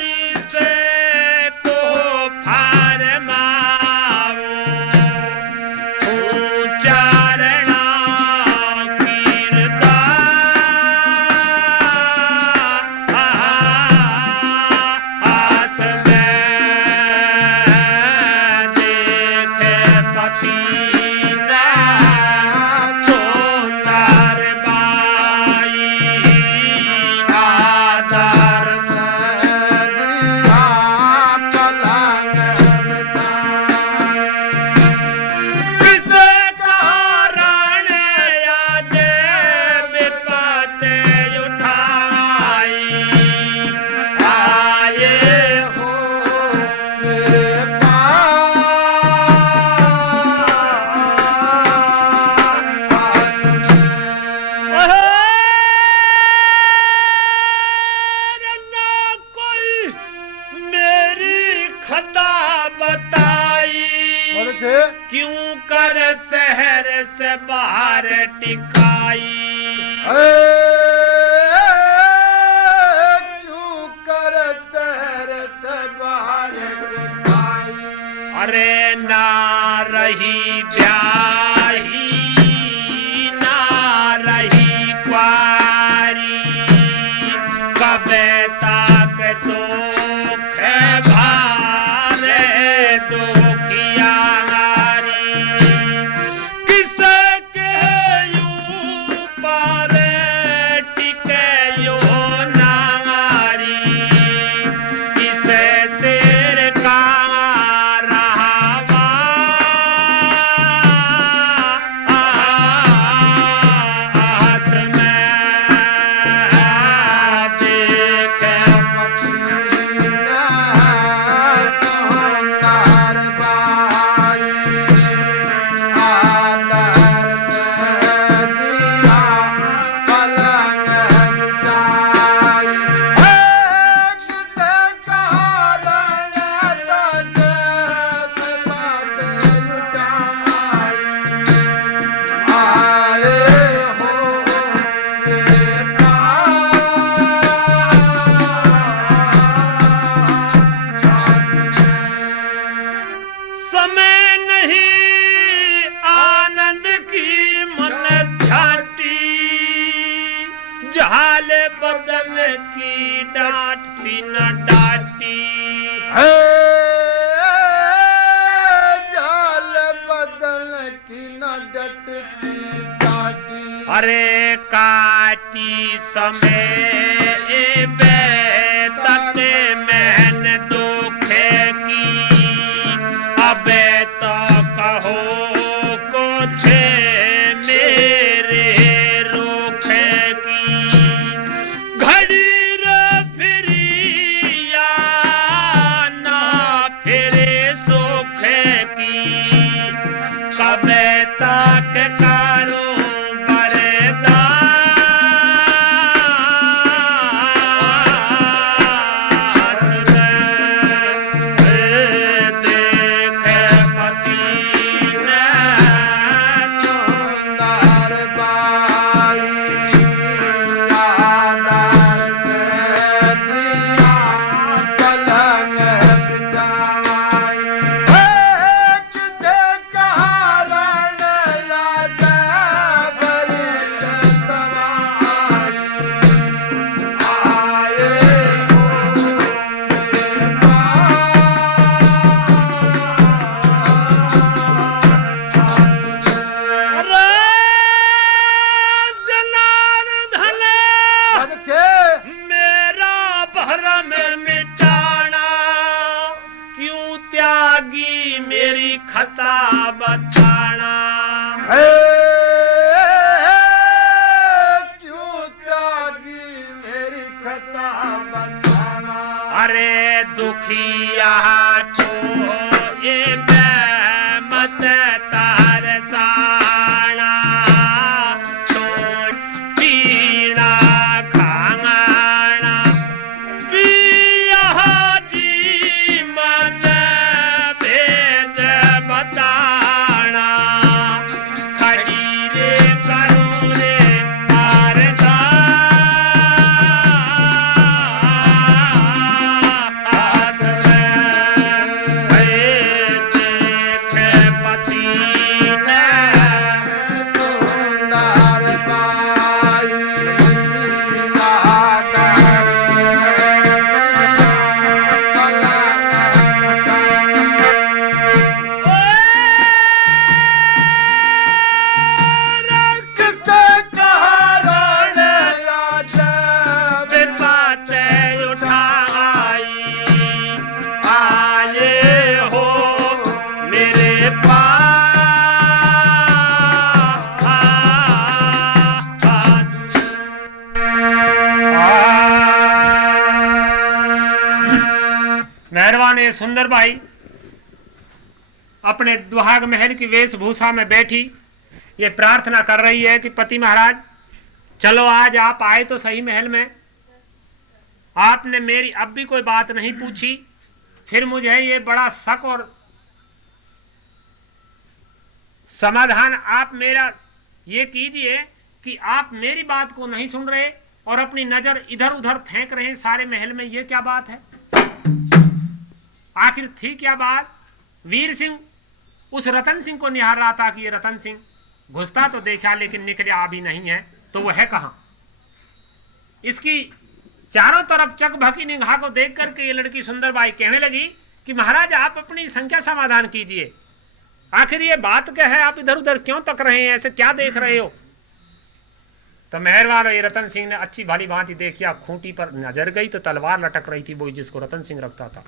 क्यों कर शहर से बाहर टिकाई, क्यों कर शहर से बाहर टिकाई। अरे ना रही ब्याही ना रही कुआरी, कबे तक दुख भारे दुखिया नारी, किसके ऊपर टिके यो नारी, किसे तेरे का रहावा आस में देखे समय नहीं आनंद की मन झाटी, झाल बदन की डांटती न डांटी, जाल बदल की न डटती डाटी। अरे काटी समय बेतत महन दुखे की, अबे तो कहो कुछ मेरे रोखे की, घड़ी रे फिरी या ना फिरे सोखे की, कबे तक करूं मेरी खता बताना, क्यों त्यागी मेरी खता बताना। अरे दुखिया तो ये मत तार साना, तो पीना खाना पिया जी मन भेद बताना, खड़ी रे करूं रे पारदा आस में देखे पति ने सुंदर बाई बातें उठाई आए हो मेरे मेहरबान है सुंदर भाई अपने दुहाग महल की वेशभूषा में बैठी ये प्रार्थना कर रही है कि पति महाराज चलो आज आप आए तो सही महल में, आपने मेरी अब भी कोई बात नहीं पूछी, फिर मुझे ये बड़ा शक और समाधान आप मेरा ये कीजिए कि आप मेरी बात को नहीं सुन रहे और अपनी नजर इधर उधर फेंक रहे हैं सारे महल में, ये क्या बात है? आखिर थी क्या बात? वीर सिंह उस रतन सिंह को निहार रहा था कि ये रतन सिंह घुसता तो देखा लेकिन निकला अभी नहीं है, तो वो है कहां? इसकी चारों तरफ चकभकी निगाह को देख करके ये लड़की सुंदरबाई कहने लगी कि महाराज आप अपनी संख्या समाधान कीजिए, आखिर ये बात क्या है? आप इधर उधर क्यों तक रहे हैं? ऐसे क्या देख रहे हो? तो मेहरबान ये रतन सिंह ने अच्छी भाली भांति देखिया, खूंटी पर नजर गई तो तलवार लटक रही थी, वही जिसको रतन सिंह रखता था।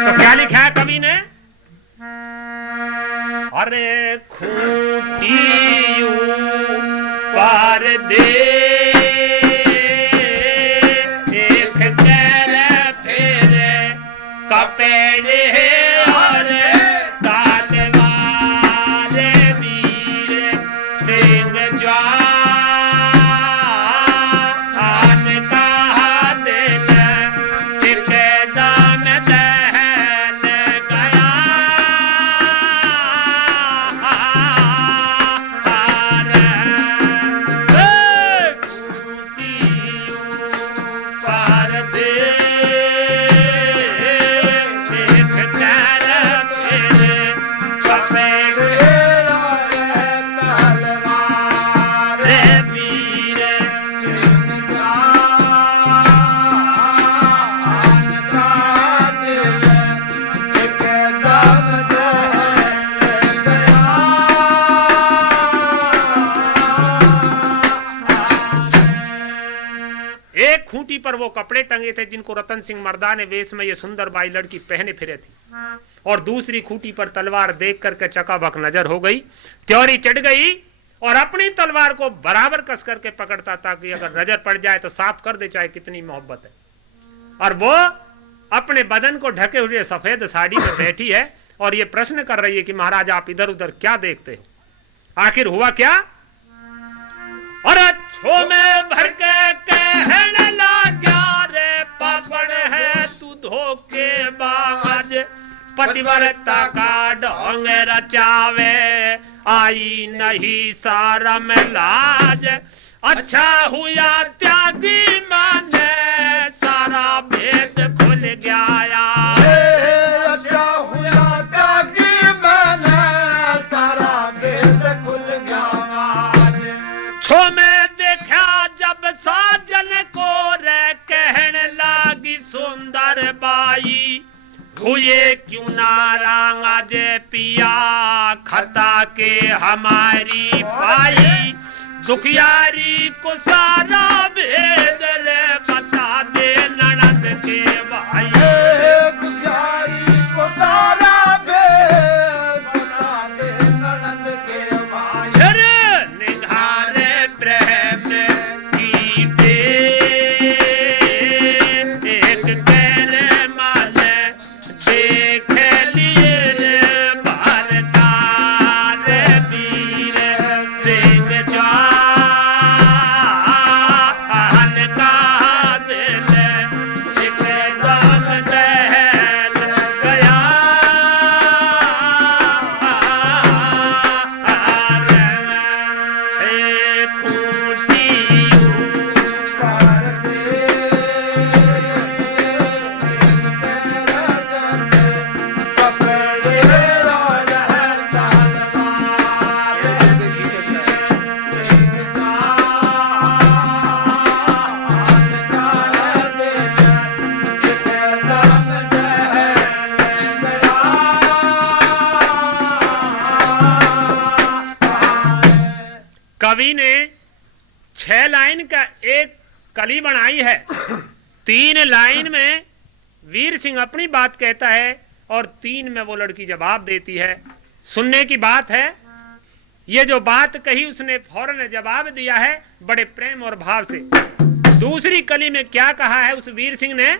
तो क्या लिखा है कवि ने? अरे खूंटी पार दे एक कर फिर कपेड़े और तालवार वीर सिंह जवान का दिल एकदम दहल गया। खूंटी पर वो कपड़े टंगे थे जिनको रतन सिंह मर्दाने वेश में ये सुंदर बाई लड़की पहने फिरे थी, और दूसरी खूंटी पर तलवार देख करके चकाभक नजर हो गई, त्योरी चढ़ गई और अपनी तलवार को बराबर कस करके पकड़ता था कि अगर नजर पड़ जाए तो साफ कर दे, चाहे कितनी मोहब्बत है। और वो अपने बदन को ढके हुए सफेद साड़ी में बैठी है और ये प्रश्न कर रही है कि महाराज आप इधर उधर क्या देखते हो? आखिर हुआ क्या? और अच्छो में भर के कहने लगा रे पापड़ है तू धोखेबाज, पतिव्रता का ढोंग रचावे आई नहीं सारा में लाज। अच्छा हुआ त्यागी माने सारा भेद खुल गया। अच्छा हुआ त्यागी माने सारा भेद खुल गया। छो में देखा जब साजन को रे कहने लागी सुंदर बाई, हुए क्यों नारांग आज पिया खता के हमारी भाई। दुखियारी को सारा भेद ले बता दे ननद के भाई। दुखियारी को सारा भेद बता दे ननद के भाई। निघारे प्रेम की दे एक तेरे माले देख लिए भारतार वीर सिंह जवान का दिल एकदम दहल गया। खूंटी कवि ने 6 लाइन का एक कली बनाई है। 3 लाइन में वीर सिंह अपनी बात कहता है और 3 में वो लड़की जवाब देती है। सुनने की बात है, ये जो बात कही उसने फौरन जवाब दिया है बड़े प्रेम और भाव से। दूसरी कली में क्या कहा है उस वीर सिंह ने?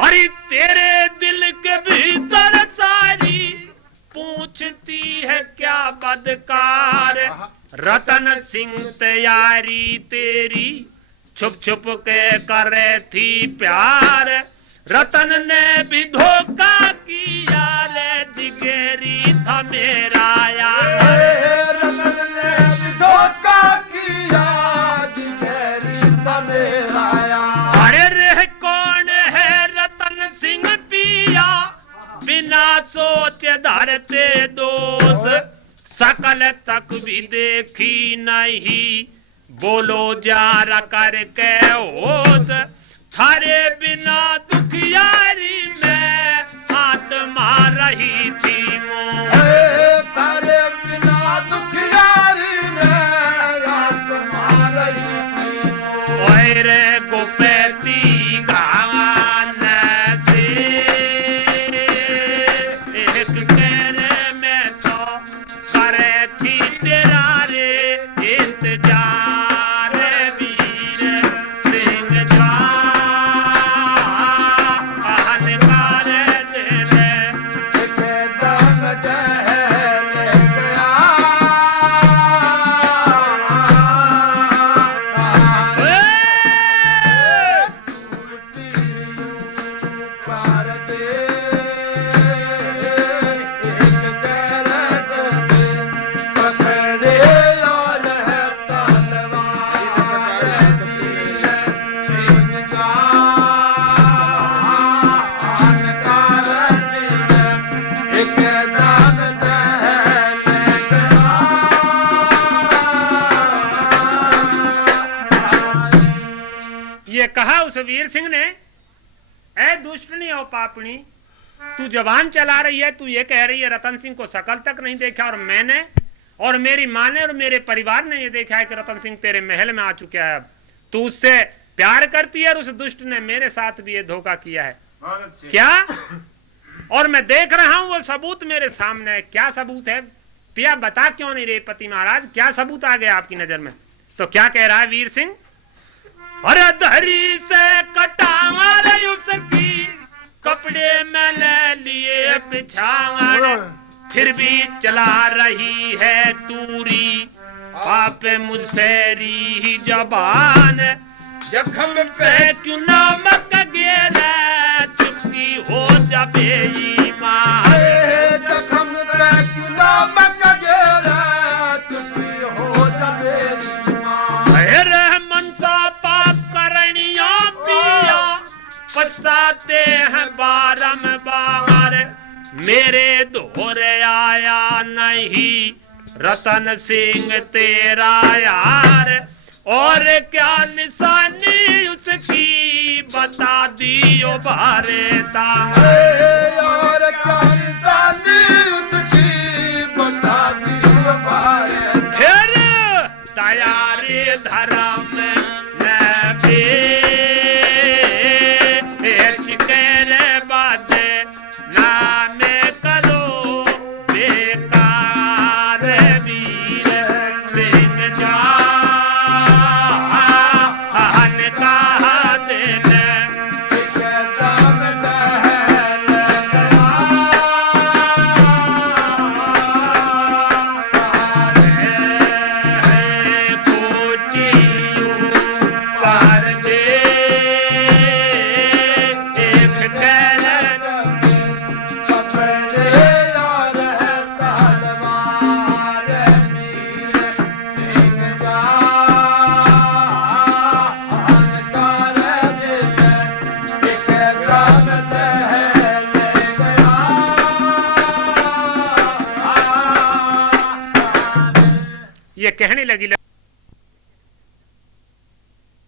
अरे तेरे दिल के भीतर सारी पूछती है क्या बदकार, रतन सिंह तैयारी तेरी छुप छुप के करे थी प्यार। रतन ने भी धोखा किया रे जिगेरी था मेरा यार। रतन ने भी धोखा किया जिगेरी था मेरा यार। अरे रे कौन है रतन सिंह पिया बिना सोच धरते दोष, सकल तक भी देखी नहीं बोलो जार करके होश। थारे बिना दुखियारी में आत्मा रही थी मोह। तारे बिना दुखियारी में आत्मा रही थी। ओए रे गोपैती गान से एक तेरे में तो करे थी तेरा रे इंतजार वीर सिंह जवान तेरे। एक दम टहल गया ये कहा उस वीर सिंह ने, ऐ दुष्टनी और पापनी, तू जबान चला रही है, तू ये कह रही है रतन सिंह को शकल तक नहीं देखा, और मैंने और मेरी माँ ने और मेरे परिवार ने ये देखा है कि रतन सिंह तेरे महल में आ चुका है। अब तू उससे प्यार करती है और उस दुष्ट ने मेरे साथ भी ये धोखा किया है क्या? और मैं देख रहा हूं वो सबूत मेरे सामने है। क्या सबूत है पिया, बता क्यों नहीं रे पति महाराज, क्या सबूत आ गया आपकी नजर में? तो क्या कह रहा है वीर सिंह? अरे धरी से कटावर उसकी कपड़े में ले लिए पिछावर, फिर भी चला रही है तूरी आप मुझसे री जबान। जख्म पे क्यों नमक गिरा चुपकी हो जाबे ईमान। जख्म पे क्यों नमक गिरा चुपकी हो जाबे ईमान। अरे मनसा पाप करणियों पिया पछताते हैं बारंबार, मेरे दोहरे आया नहीं रतन सिंह तेरा यार। और क्या निशानी उसकी बता दियो बारेता। और क्या निशानी उसकी बता दियो बारेता। फिर तैयारी धर्म कहने लगी।